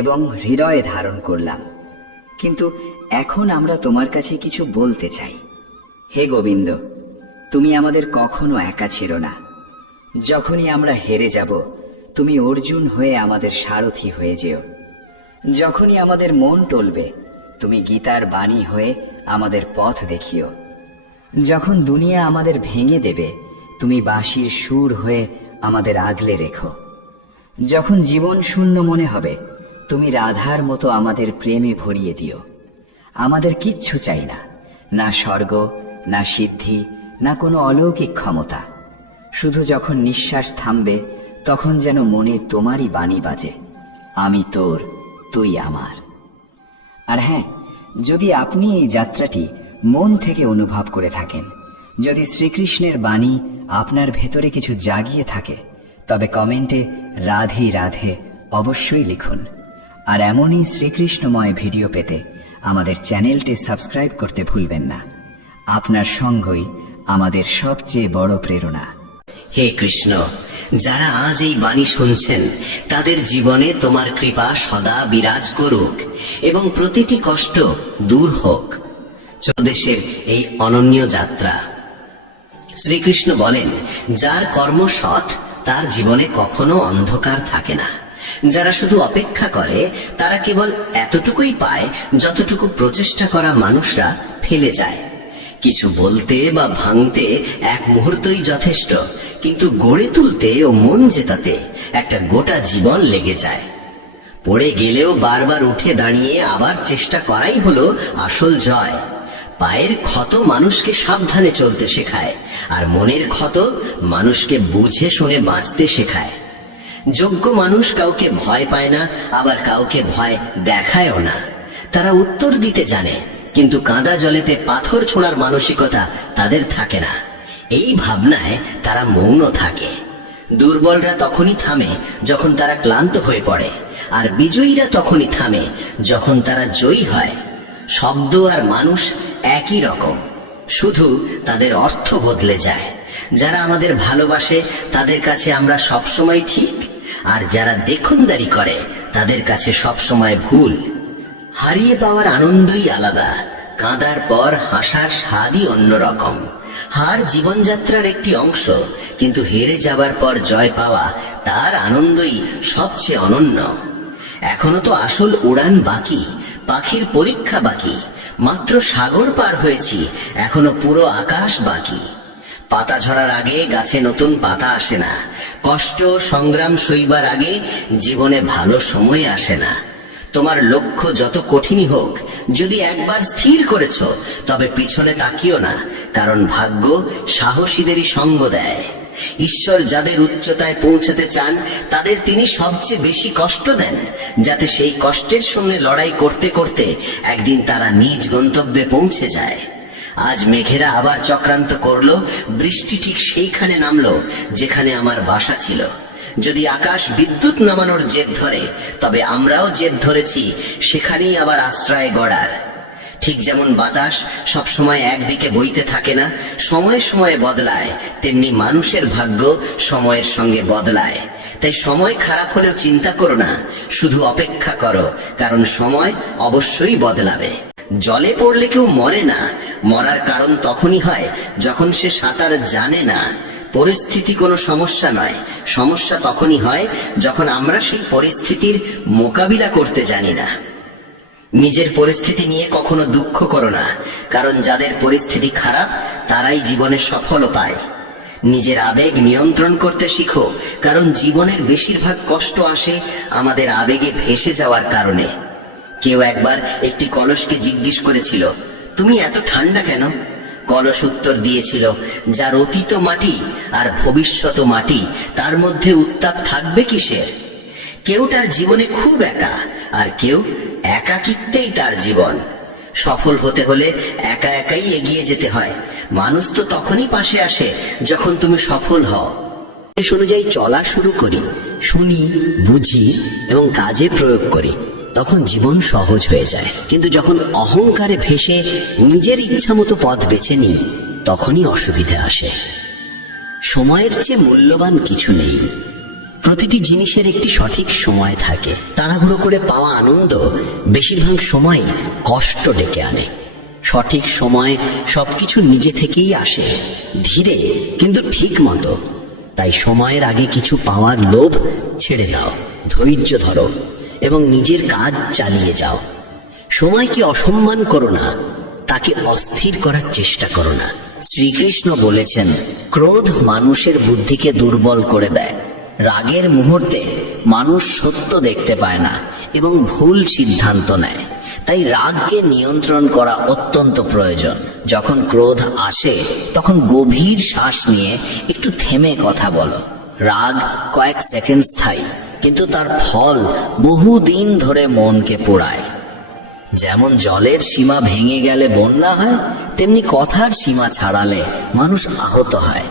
এবং হৃদয়ে ধারণ করলাম, কিন্তু এখন আমরা তোমার কাছে কিছু বলতে চাই। হে গোবিন্দ, তুমি আমাদের কখনো একা ছেড়ো না। যখনই আমরা হেরে যাব, তুমি অর্জুন হয়ে আমাদের সারথি হয়ে যেও। যখনই আমাদের মন টলবে, তুমি গীতার বাণী হয়ে আমাদের পথ দেখিও। যখন দুনিয়া আমাদের ভেঙে দেবে, তুমি বাঁশির সুর হয়ে আমাদের আগলে রেখো। যখন জীবন শূন্য মনে হবে, তুমি রাধার মতো আমাদের প্রেমে ভরিয়ে দিও। আমাদের কিচ্ছু চাই না, না স্বর্গ, না সিদ্ধি, না কোনো অলৌকিক ক্ষমতা। শুধু যখন নিঃশ্বাস থামবে, তখন যেন মনে তোমারই বাণী বাজে, আমি তোর, তুই আমার। আর হ্যাঁ, যদি আপনি এই যাত্রাটি মন থেকে অনুভব করে থাকেন, যদি শ্রীকৃষ্ণের বাণী আপনার ভেতরে কিছু জাগিয়ে থাকে, তবে কমেন্টে রাধে রাধে অবশ্যই লিখুন। আর এমনই শ্রীকৃষ্ণময় ভিডিও পেতে আমাদের চ্যানেলটি সাবস্ক্রাইব করতে ভুলবেন না। আপনার সঙ্গই আমাদের সবচেয়ে বড় প্রেরণা। হে কৃষ্ণ, যারা আজ এই বাণী শুনছেন তাদের জীবনে তোমার কৃপা সদা বিরাজ করুক এবং প্রতিটি কষ্ট দূর হোক। চৌদেশের এই অনন্য যাত্রা। শ্রীকৃষ্ণ বলেন, যার কর্ম সৎ তার জীবনে কখনো অন্ধকার থাকে না। যারা শুধু অপেক্ষা করে তারা কেবল এতটুকুই পায় যতটুকু প্রচেষ্টা করা মানুষরা ফেলে যায়। কিছু বলতে বা ভাঙতে এক মুহূর্তই যথেষ্ট, কিন্তু গড়ে তুলতে ও মন জেতাতে একটা গোটা জীবন লেগে যায়। পড়ে গেলেও বারবার উঠে দাঁড়িয়ে আবার চেষ্টা করাই হলো আসল জয়। পায়ের ক্ষত মানুষকে সাবধানে চলতে শেখায়, আর মনের ক্ষত মানুষকে বুঝে শুনে বাঁচতে শেখায়। যোগ্য মানুষ কাউকে ভয় পায় না, আবার কাউকে ভয় দেখায়ও না। তারা উত্তর দিতে জানে, কিন্তু কাঁদা জলেতে পাথর ছোঁড়ার মানসিকতা তাদের থাকে না। এই ভাবনায় তারা মৌন থাকে। দুর্বলরা তখনই থামে যখন তারা ক্লান্ত হয়ে পড়ে, আর বিজয়ীরা তখনই থামে যখন তারা জয়ী হয়। শব্দ আর মানুষ একই রকম, শুধু তাদের অর্থ বদলে যায়। যারা আমাদের ভালোবাসে তাদের কাছে আমরা সবসময় ঠিক, আর যারা দেখনদারি করে তাদের কাছে সবসময় ভুল। হারিয়ে পাওয়ার আনন্দই আলাদা, কাঁদার পর হাসার স্বাদই অন্যরকম। হার জীবনযাত্রার একটি অংশ, কিন্তু হেরে যাবার পর জয় পাওয়া তার আনন্দই সবচেয়ে অনন্য। এখনো তো আসল উড়ান বাকি, পাখির পরীক্ষা বাকি। মাত্র সাগর পার হয়েছি, এখনো পুরো আকাশ বাকি। পাতা ঝরার আগে গাছে নতুন পাতা আসে না। কষ্ট সংগ্রাম সইবার আগে জীবনে ভালো সময় আসে না। তোমার লক্ষ্য যত কঠিনই হোক, যদি একবার স্থির করেছ তবে পিছনে তাকিও না, কারণ ভাগ্য সাহসীদেরই সঙ্গ দেয়। ঈশ্বর যাদের উচ্চতায় পৌঁছাতে চান তাদের তিনি সবচেয়ে বেশি কষ্ট দেন, যাতে সেই কষ্টের সঙ্গে লড়াই করতে করতে একদিন তারা নিজ গন্তব্যে পৌঁছে যায়। আজ মেঘেরা আবার চক্রান্ত করলো, বৃষ্টি ঠিক সেইখানে নামলো যেখানে আমার বাসা ছিল। যদি আকাশ বিদ্যুৎ নামানোর জেদ ধরে, তবে আমরাও জেদ ধরেছি সেখানেই আবার আশ্রয় গড়ার। ঠিক যেমন বাতাস সবসময় একদিকে বইতে থাকে না, সময়ে সময়ে বদলায়, তেমনি মানুষের ভাগ্য সময়ের সঙ্গে বদলায়। তাই সময় খারাপ হলেও চিন্তা করো না, শুধু অপেক্ষা করো, কারণ সময় অবশ্যই বদলাবে। জলে পড়লে কেউ মরে না, মরার কারণ তখনই হয় যখন সে সাঁতার জানে না। পরিস্থিতি কোনো সমস্যা নয়, সমস্যা তখনই হয় যখন আমরা সেই পরিস্থিতির মোকাবিলা করতে জানি না। নিজের পরিস্থিতি নিয়ে কখনো দুঃখ করো না, কারণ যাদের পরিস্থিতি খারাপ তারাই জীবনে সফল পায়। নিজের আবেগ নিয়ন্ত্রণ করতে শিখো, কারণ জীবনের বেশিরভাগ কষ্ট আসে আমাদের আবেগে ভেসে যাওয়ার কারণে। কেউ একবার একটি কলসকে জিজ্ঞেস করেছিল, তুমি এত ঠান্ডা কেন? কলস উত্তর দিয়েছিল, যার অতীত মাটি আর ভবিষ্যৎ মাটি, তার মধ্যে উত্তাপ থাকবে কিসের? কেউ তার জীবনে খুব একা, আর কেউ একাকিত্বেই তার জীবন। সফল হতে হলে একা একাই এগিয়ে যেতে হয়। মানুষ তো তখনই পাশে আসে যখন তুমি সফল হও। বেশ অনুযায়ী চলা শুরু করি, শুনি, বুঝি এবং কাজে প্রয়োগ করি, তখন জীবন সহজ হয়ে যায়। কিন্তু যখন অহংকারে ভেসে নিজের ইচ্ছা মতো পথ বেছে নিই, তখনই অসুবিধা আসে। সময়ের চেয়ে মূল্যবান কিছু নেই। প্রতিটি জিনিসের একটি সঠিক সময় থাকে। তাড়াহুড়ো করে পাওয়া আনন্দ বেশিরভাগ সময় কষ্ট ডেকে আনে। সঠিক সময় সবকিছু নিজে থেকেই আসে, ধীরে কিন্তু ঠিক মতো। তাই সময়ের আগে কিছু পাওয়ার লোভ ছেড়ে দাও, ধৈর্য ধরো এবং নিজের কাজ চালিয়ে যাও। সময়কে অসম্মান করো না, তাকে অস্থির করার চেষ্টা করো না। শ্রীকৃষ্ণ বলেছেন, ক্রোধ মানুষের বুদ্ধিকে দুর্বল করে দেয়। রাগের মুহূর্তে মানুষ সত্য দেখতে পায় না এবং ভুল সিদ্ধান্ত নেয়। তাই রাগকে নিয়ন্ত্রণ করা অত্যন্ত প্রয়োজন। যখন ক্রোধ আসে তখন গভীর শ্বাস নিয়ে একটু থেমে কথা বলো। রাগ কয়েক সেকেন্ড স্থায়ী, কিন্তু তার ফল বহুদিন ধরে মনকে পোড়ায়। যেমন জলের সীমা ভেঙে গেলে বন্যা হয়, তেমনি কথার সীমা ছাড়ালে মানুষ আহত হয়।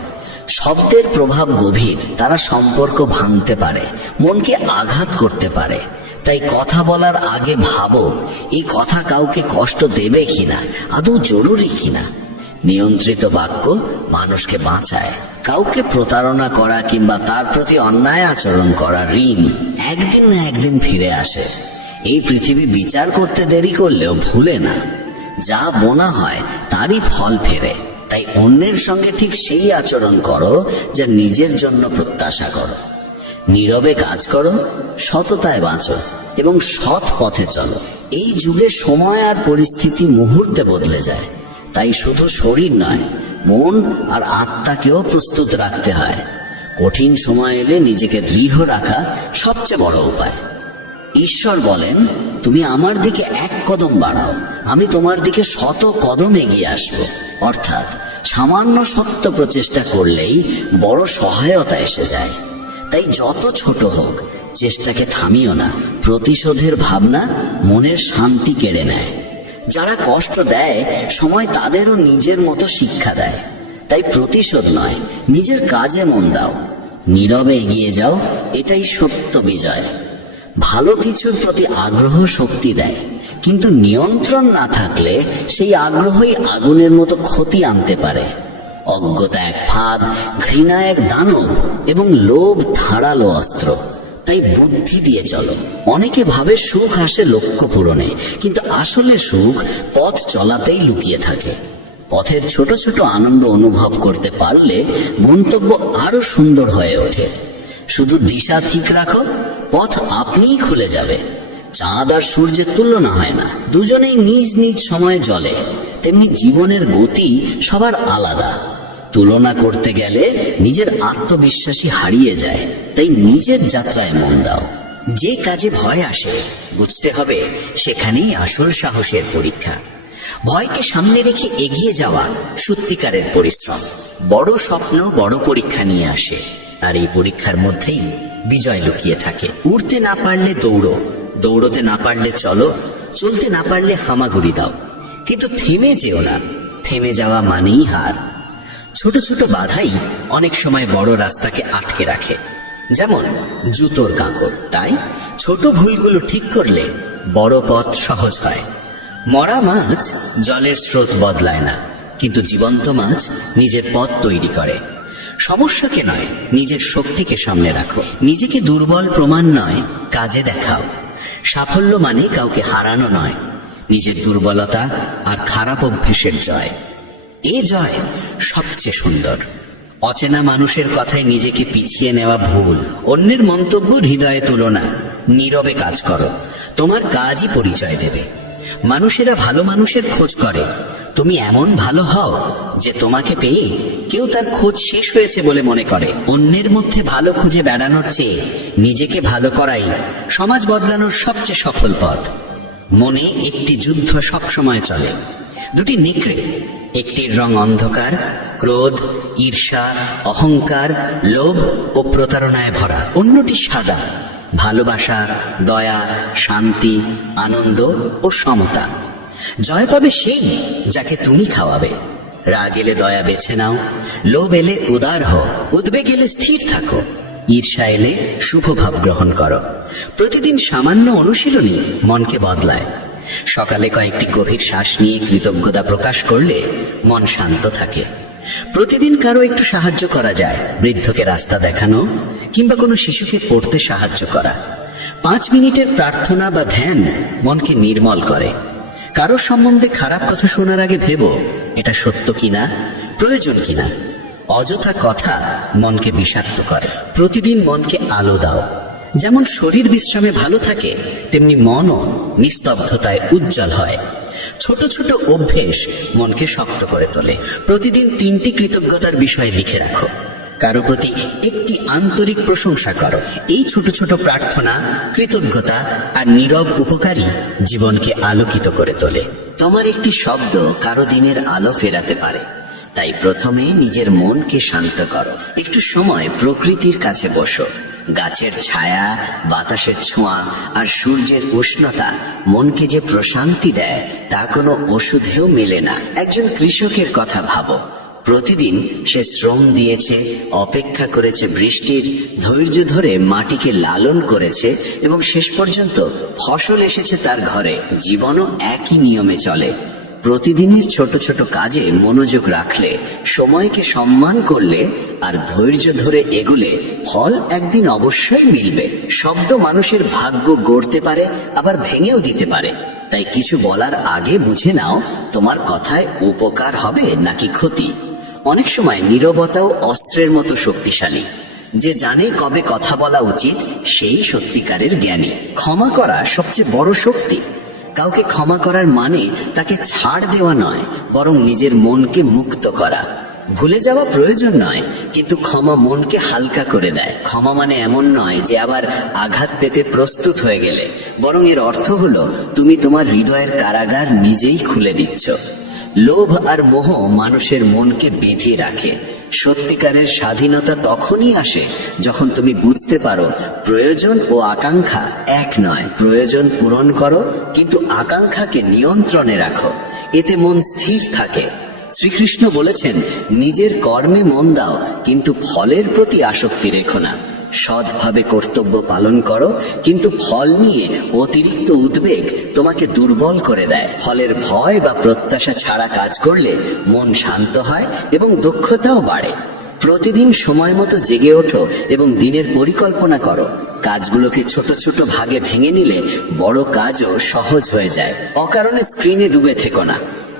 শব্দের প্রভাব গভীর, তারা সম্পর্ক ভাঙতে পারে, মনকে আঘাত করতে পারে। তাই কথা বলার আগে ভাবো, এই কথা কাউকে কষ্ট দেবে কিনা, আদৌ জরুরি কিনা। নিয়ন্ত্রিত বাক্য মানুষকে বাঁচায়। কাউকে প্রতারণা করা কিংবা তার প্রতি অন্যায় আচরণ করা ঋণ একদিন না একদিন ফিরে আসে। এই পৃথিবী বিচার করতে দেরি করলেও ভুলে না, যা বোনা হয় তারই ফল ফেরে। তাই অন্যের সঙ্গে ঠিক সেই আচরণ করো যা নিজের জন্য প্রত্যাশা করো। নীরবে কাজ করো, সততায় বাঁচো এবং সৎ পথে চলো। এই যুগে সময় আর পরিস্থিতি মুহূর্তে বদলে যায়। তাই শুধু শরীর নয়, মন আর আত্মাকেও প্রস্তুত রাখতে হয়। কঠিন সময় এলে নিজেকে দৃঢ় রাখা সবচেয়ে বড় উপায়। ঈশ্বর বলেন, তুমি আমার দিকে এক কদম বাড়াও, আমি তোমার দিকে 100 কদম এগিয়ে আসব। অর্থাৎ সামান্য সত্য প্রচেষ্টা করলেই বড় সহায়তা এসে যায়। তাই যত ছোট হোক, চেষ্টাকে থামিও না। প্রতিশোধের ভাবনা মনের শান্তি কেড়ে নেয়। যারা কষ্ট দেয়, সময় তাদেরও নিজের মতো শিক্ষা দেয়। তাই প্রতিশোধ নয়, নিজের কাজে মন দাও, নীরবে এগিয়ে যাও, এটাই সত্য বিজয়। ভালো কিছুর প্রতি আগ্রহ শক্তি দেয়, কিন্তু নিয়ন্ত্রণ না থাকলে সেই আগ্রহই আগুনের মতো ক্ষতি আনতে পারে। অজ্ঞতা এক ফাঁদ, ঘৃণা এক দানব এবং লোভ ধারালো অস্ত্র। তাই বুদ্ধি দিয়ে চলো। অনেকে ভাবে সুখ আসে লক্ষ্য পূরণে, কিন্তু আসলে সুখ পথ চলাতেই লুকিয়ে থাকে। পথের ছোট ছোট আনন্দ অনুভব করতে পারলে গন্তব্য আরো সুন্দর হয়ে ওঠে। শুধু দিশা ঠিক রাখো, পথ আপনিই খুলে যাবে। চাঁদ আর সূর্যের তুলনা হয় না, দুজনেই নিজ নিজ সময়ে জ্বলে। তেমনি জীবনের গতি সবার আলাদা। তুলনা করতে গেলে নিজের আত্মবিশ্বাসী হারিয়ে যায়। তাই নিজের যাত্রায় মন দাও। যে কাজে ভয় আসে, বুঝতে হবে সেখানেই আসল সাহসের পরীক্ষা। ভয়কে সামনে রেখে এগিয়ে যাওয়া সত্যিকারের পরিশ্রম। বড় স্বপ্ন বড় পরীক্ষা নিয়ে আসে, আর এই পরীক্ষার মধ্যেই বিজয় লুকিয়ে থাকে। উড়তে না পারলে দৌড়ো, দৌড়তে না পারলে চলো, চলতে না পারলে হামাগুড়ি দাও, কিন্তু থেমে যেও না। থেমে যাওয়া মানেই হার। ছোট ছোট বাধাই অনেক সময় বড় রাস্তাকে আটকে রাখে, যেমন জুতোর কাঁকড়। তাই ছোট ভুলগুলো ঠিক করলে বড় পথ সহজ হয়। মরা মাছ জলের স্রোত বদলায় না, কিন্তু জীবন্ত মাছ নিজের পথ তৈরি করে। সমস্যাকে নয়, নিজের শক্তিকে সামনে রাখো। নিজেকে দুর্বল প্রমাণ নয়, কাজে দেখাও। সাফল্য মানে কাউকে হারানো নয়, নিজের দুর্বলতা আর খারাপ অভ্যেসের জয়। এ জয় সবচেয়ে সুন্দর। অচেনা মানুষের কথায় নিজেকে পিছিয়ে নেওয়া ভুল। অন্যের মন্তব্য হৃদয়ে তুলো না, নীরবে কাজ করো। তোমার কাজই পরিচয় দেবে। মানুষেরা ভালো মানুষের খোঁজ করে, তুমি এমন ভালো হও যে তোমাকে পেয়ে কেউ তার খোঁজ শেষ হয়েছে বলে মনে করে। অন্যের মধ্যে ভালো খুঁজে বেড়ানোর চেয়ে নিজেকে ভালো করাই সমাজ বদলানোর সবচেয়ে সফল পথ। মনে একটি যুদ্ধ সবসময় চলে। দুটি নেকড়ে, একটির রং অন্ধকার, ক্রোধ, ঈর্ষা, অহংকার, লোভ ও প্রতারণায় ভরা। অন্যটি সাদা, ভালোবাসা, দয়া, শান্তি, আনন্দ ও সমতা। জয় পাবে সেই যাকে তুমি খাওয়াবে। রাগ এলে দয়া বেছে নাও, লোভ এলে উদার হও, উদ্বেগ এলে স্থির থাকো, ঈর্ষা এলে শুভ ভাব গ্রহণ করো। প্রতিদিন সামান্য অনুশীলনী মনকে বদলায়। সকালে কয়েকটি গভীর শ্বাস নিয়ে কৃতজ্ঞতা প্রকাশ করলে মন শান্ত থাকে। প্রতিদিন কারো একটু সাহায্য করা যায়, বৃদ্ধকে রাস্তা দেখানো কিংবা কোনো শিশুকে পড়তে সাহায্য করা। 5 মিনিটের প্রার্থনা বা ধ্যান মনকে নির্মল করে। কারো সম্বন্ধে খারাপ কথা শোনার আগে ভেবো এটা সত্য কিনা, প্রয়োজন কিনা। অযথা কথা মনকে বিষাক্ত করে। প্রতিদিন মনকে আলো দাও। যেমন শরীর বিশ্রামে ভালো থাকে, তেমনি মনও নিস্তব্ধতায় উজ্জ্বল হয়। ছোট ছোট অভ্যেস মনকে শক্ত করে তোলে। প্রতিদিন 3টি কৃতজ্ঞতার বিষয় লিখে রাখো। কারো প্রতি একটি আন্তরিক প্রশংসা করো। এই ছোট ছোট প্রার্থনা, কৃতজ্ঞতা আর নীরব উপকারী জীবনকে আলোকিত করে তোলে। তোমার একটি শব্দ কারো দিনের আলো ফেরাতে পারে। তাই প্রথমে নিজের মনকে শান্ত করো। একটু সময় প্রকৃতির কাছে বসো। গাছের ছায়া, বাতাসের ছোঁয়া আর সূর্যের উষ্ণতা মনকে যে প্রশান্তি দেয় তা কোনো ওষুধেও মেলে না। একজন কৃষকের কথা ভাবো। প্রতিদিন সে শ্রম দিয়েছে, অপেক্ষা করেছে বৃষ্টির, ধৈর্য ধরে মাটিকে লালন করেছে এবং শেষ পর্যন্ত ফসল এসেছে তার ঘরে। জীবনও একই নিয়মে চলে। প্রতিদিনের ছোট ছোট কাজে মনোযোগ রাখলে, সময়কে সম্মান করলে আর ধৈর্য ধরে এগুলে ফল একদিন অবশ্যই মিলবে। শব্দ মানুষের ভাগ্য গড়তে পারে, আবার ভেঙেও দিতে পারে। তাই কিছু বলার আগে বুঝে নাও তোমার কথায় উপকার হবে নাকি ক্ষতি। অনেক সময় নীরবতাও অস্ত্রের মতো শক্তিশালী। যে জানে কবে কথা বলা উচিত সেই সত্যিকারের জ্ঞানী। ক্ষমা করা সবচেয়ে বড় শক্তি। কাউকে ক্ষমা করার মানে তাকে ছাড় দেওয়া নয়, বরং নিজের মনকে মুক্ত করা। ভুলে যাওয়া প্রয়োজন নয়, কিন্তু ক্ষমা মনকে হালকা করে দেয়। ক্ষমা মানে এমন নয় যে আবার আঘাত পেতে প্রস্তুত হয়ে গেলে, বরং এর অর্থ হলো তুমি তোমার হৃদয়ের কারাগার নিজেই খুলে দিচ্ছ। লোভ আর মোহ মানুষের মনকে বেঁধে রাখে। সত্যিকারের স্বাধীনতা তখনই আসে যখন তুমি বুঝতে পারো প্রয়োজন ও আকাঙ্ক্ষা এক নয়। প্রয়োজন পূরণ করো, কিন্তু আকাঙ্ক্ষাকে নিয়ন্ত্রণে রাখো। এতে মন স্থির থাকে। শ্রীকৃষ্ণ বলেছেন, নিজের কর্মে মন দাও, কিন্তু ফলের প্রতি আসক্তি রেখো না। সৎভাবে কর্তব্য পালন করো, কিন্তু ফল নিয়ে অতিরিক্ত উদ্বেগ তোমাকে দুর্বল করে দেয়। ফলের ভয় বা প্রত্যাশা ছাড়া কাজ করলে মন শান্ত হয় এবং দক্ষতাও বাড়ে। প্রতিদিন সময় মতো জেগে ওঠো এবং দিনের পরিকল্পনা করো। কাজগুলোকে ছোট ছোট ভাগে ভেঙে নিলে বড় কাজও সহজ হয়ে যায়। অকারণে স্ক্রিনে ডুবে থেকো না।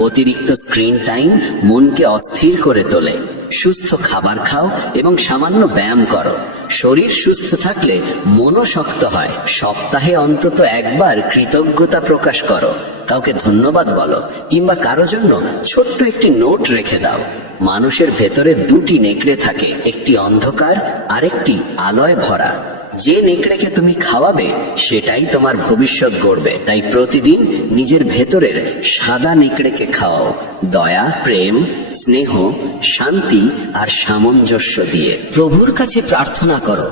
অতিরিক্ত স্ক্রিন টাইম মনকে অস্থির করে তোলে। সুস্থ খাবার খাও এবং সামান্য ব্যায়াম করো। শরীর সুস্থ থাকলে মনও শক্ত হয়। সপ্তাহে অন্তত একবার কৃতজ্ঞতা প্রকাশ করো। কাউকে ধন্যবাদ বলো কিংবা কারো জন্য ছোট্ট একটি নোট রেখে দাও। মানুষের ভেতরে 2টি নেকড়ে থাকে, একটি অন্ধকার আর একটি আলোয় ভরা। যে নেকড়েকে তুমি খাওয়াবে সেটাই তোমার ভবিষ্যৎ গড়বে। তাই প্রতিদিন নিজের ভেতরের সাদা নেকড়েকে খাওয়াও, দয়া, প্রেম, স্নেহ, শান্তি আর সামঞ্জস্য দিয়ে। প্রভুর কাছে প্রার্থনা করো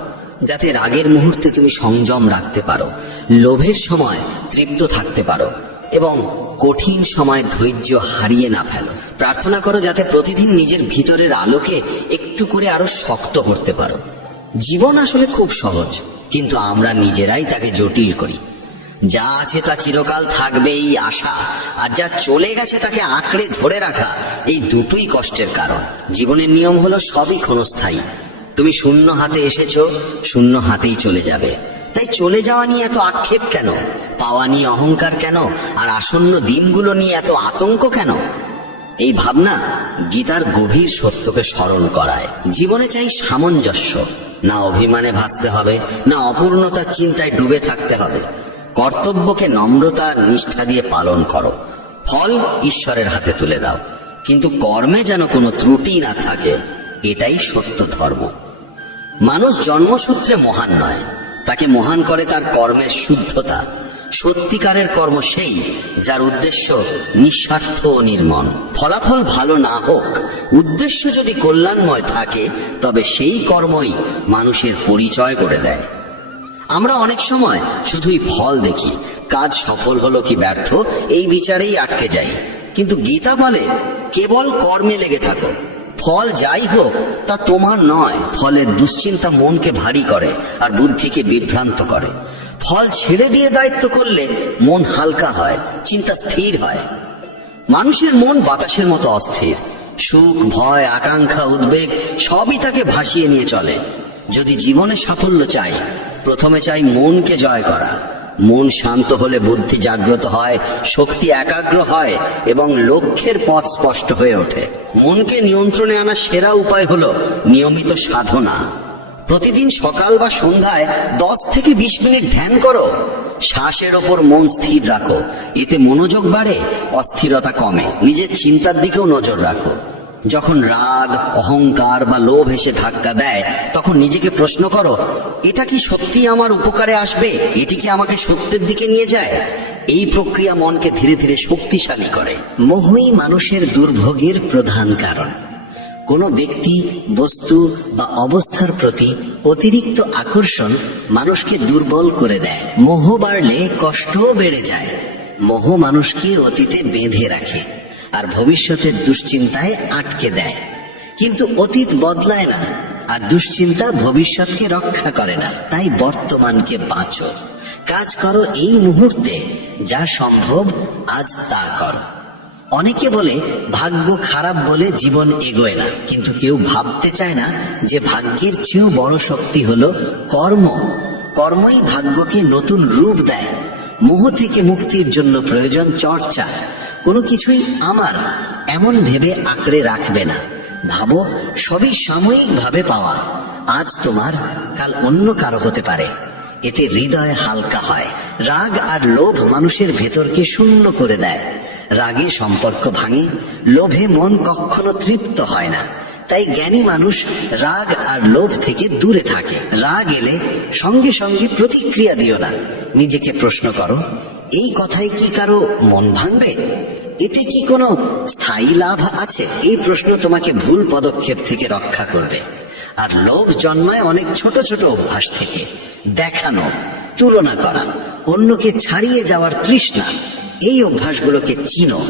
যাতে রাগের মুহূর্তে তুমি সংযম রাখতে পারো, লোভের সময় তৃপ্ত থাকতে পারো এবং কঠিন সময় ধৈর্য হারিয়ে না ফেলো। প্রার্থনা করো যাতে প্রতিদিন নিজের ভিতরের আলোকে একটু করে আরো শক্ত করতে পারো। জীবন আসলে খুব সহজ, কিন্তু আমরা নিজেরাই তাকে জটিল করি। যা আছে তা চিরকাল থাকবে এই আশা, আর যা চলে গেছে তাকে আঁকড়ে ধরে রাখা, এই দুটোই কষ্টের কারণ। জীবনের নিয়ম হলো সবই ক্ষণস্থায়ী। তুমি শূন্য হাতে এসেছো, শূন্য হাতেই চলে যাবে। তাই চলে যাওয়া নিয়ে এত আক্ষেপ কেন? পাওয়া নিয়ে অহংকার কেন? আর আসন্ন দিনগুলো নিয়ে এত আতঙ্ক কেন? এই ভাবনা গীতার গভীর সত্যকে স্মরণ করায়। জীবনে চাই সামঞ্জস্য। না অভিমানে ভাসতে হবে, না অপূর্ণতার চিন্তায় ডুবে থাকতে হবে। কর্তব্যকে নম্রতা নিষ্ঠা দিয়ে পালন করো। ফল ঈশ্বরের হাতে তুলে দাও, কিন্তু কর্মে যেন কোনো ত্রুটি না থাকে। এটাই সত্য ধর্ম। মানুষ জন্মসূত্রে মহান নয়, তাকে মহান করে তার কর্মের শুদ্ধতা। সত্যিকারের কর্ম সেই যার উদ্দেশ্য নিঃস্বার্থ ও নির্মল। ফলাফল ভালো না হোক, উদ্দেশ্য যদি কল্যাণময় থাকে তবে সেই কর্মই মানুষের পরিচয় করে দেয়। আমরা অনেক সময় শুধুই ফল দেখি, কাজ সফল হলো কি ব্যর্থ এই বিচারেই আটকে যাই। কিন্তু গীতা বলে কেবল কর্মে লেগে থাকো, ফল যাই হোক তা তোমার নয়। ফলের দুশ্চিন্তা মনকে ভারী করে আর বুদ্ধিকে বিভ্রান্ত করে। ফল ছেড়ে দিয়ে দায়িত্ব করলে মন হালকা হয়, চিন্তা স্থির হয়। মানুষের মন বাতাসের মতো অস্থির, সুখ, ভয়, আকাঙ্ক্ষা, উদ্বেগ সবই তাকে ভাসিয়ে নিয়ে চলে। যদি জীবনে সাফল্য চাই, প্রথমে চাই মনকে জয় করা। মন শান্ত হলে বুদ্ধি জাগ্রত হয়, শক্তি একাগ্র হয় এবং লক্ষ্যের পথ স্পষ্ট হয়ে ওঠে। মনকে নিয়ন্ত্রণে আনার সেরা উপায় হলো নিয়মিত সাধনা। প্রতিদিন সকাল বা সন্ধ্যায় 10 থেকে 20 মিনিট ধ্যান করো। শ্বাসের ওপর মন স্থির রাখো, এতে মনোযোগ বাড়ে, অস্থিরতা কমে। নিজের চিন্তার দিকেও নজর রাখো। যখন রাগ, অহংকার বা লোভ এসে ধাক্কা দেয়, তখন নিজেকে প্রশ্ন করো, এটা কি সত্যি আমার উপকারে আসবে? এটি কি আমাকে সত্যের দিকে নিয়ে যায়? এই প্রক্রিয়া মনকে ধীরে ধীরে শক্তিশালী করে। মোহই মানুষের দুর্ভোগের প্রধান কারণ। কোনো ব্যক্তি, বস্তু বা অবস্থার প্রতি অতিরিক্ত আকর্ষণ মানুষকে দুর্বল করে দেয়। মোহ বাড়লে কষ্টও বেড়ে যায়। মোহ মানুষকে অতীতে বেঁধে রাখে আর ভবিষ্যতের দুশ্চিন্তায় আটকে দেয়। কিন্তু অতীত বদলায় না, আর দুশ্চিন্তা ভবিষ্যৎকে রক্ষা করে না। তাই বর্তমানকে বাঁচো, কাজ করো এই মুহূর্তে, যা সম্ভব আজ তা করো। অনেকে বলে ভাগ্য খারাপ বলে জীবন এগোয় না, কিন্তু কেউ ভাবতে চায় না যে ভাগ্যের চেয়েও বড় শক্তি হলো কর্ম। কর্মই ভাগ্যকে নতুন রূপ দেয়। মোহ থেকে মুক্তির জন্য প্রয়োজন চর্চা। কোনো কিছুই আমার এমন ভেবে আঁকড়ে রাখবে না। ভাবো সবই সাময়িকভাবে পাওয়া। আজ তোমার, কাল অন্য কারো হতে পারে। এতে হৃদয় হালকা হয়। রাগ আর লোভ মানুষের ভেতরকে শূন্য করে দেয়। রাগে সম্পর্ক ভাঙে, লোভে মন কখনো তৃপ্ত হয় না। তাই জ্ঞানী মানুষ রাগ আর লোভ থেকে দূরে থাকে। রাগ এলে সঙ্গে সঙ্গে প্রতিক্রিয়া দিও না। নিজেকে প্রশ্ন করো, এই কথায় কি কারো মন ভাঙবে? এতে কি কোনো স্থায়ী লাভ আছে? এই প্রশ্ন তোমাকে ভুল পদক্ষেপ থেকে রক্ষা করবে। আর লোভ জন্মায় অনেক ছোট ছোট অভ্যাস থেকে। দেখানো, তুলনা করা, অন্যকে ছাড়িয়ে যাওয়ার তৃষ্ণা। এই অভ্যাসগুলোকে চিনো,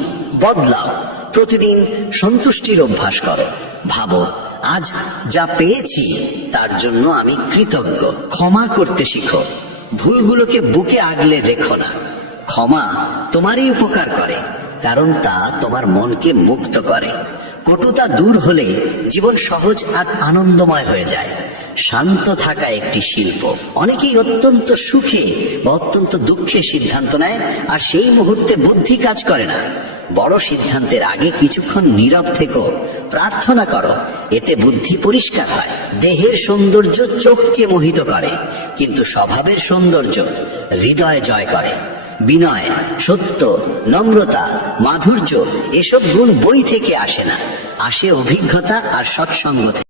বদলাও। প্রতিদিন সন্তুষ্টির অভ্যাস করো। ভাবো, আজ যা পেয়েছি তার জন্য আমি কৃতজ্ঞ। ক্ষমা করতে শিখো। ভুলগুলোকে বুকে আগলে রেখো না। ক্ষমা তোমারই উপকার করে, কারণ তা তোমার মনকে মুক্ত করে। কটুতা দূর হলে জীবন সহজ আর আনন্দময় হয়ে যায়। শান্ত থাকা একটি শিল্প। অনেকেই অত্যন্ত সুখে বা অত্যন্ত দুঃখে সিদ্ধান্ত নেয়, আর সেই মুহূর্তে বুদ্ধি কাজ করে না। বড় সিদ্ধান্তের আগে কিছুক্ষণ নীরব থেকো, প্রার্থনা করো। এতে বুদ্ধি পরিষ্কার হয়। দেহের সৌন্দর্য চোখকে মোহিত করে, কিন্তু স্বভাবের সৌন্দর্য হৃদয় জয় করে। বিনয়, সত্য, নম্রতা, মাধুর্য এসব গুণ বই থেকে আসে না, আসে অভিজ্ঞতা আর সৎসঙ্গ থেকে।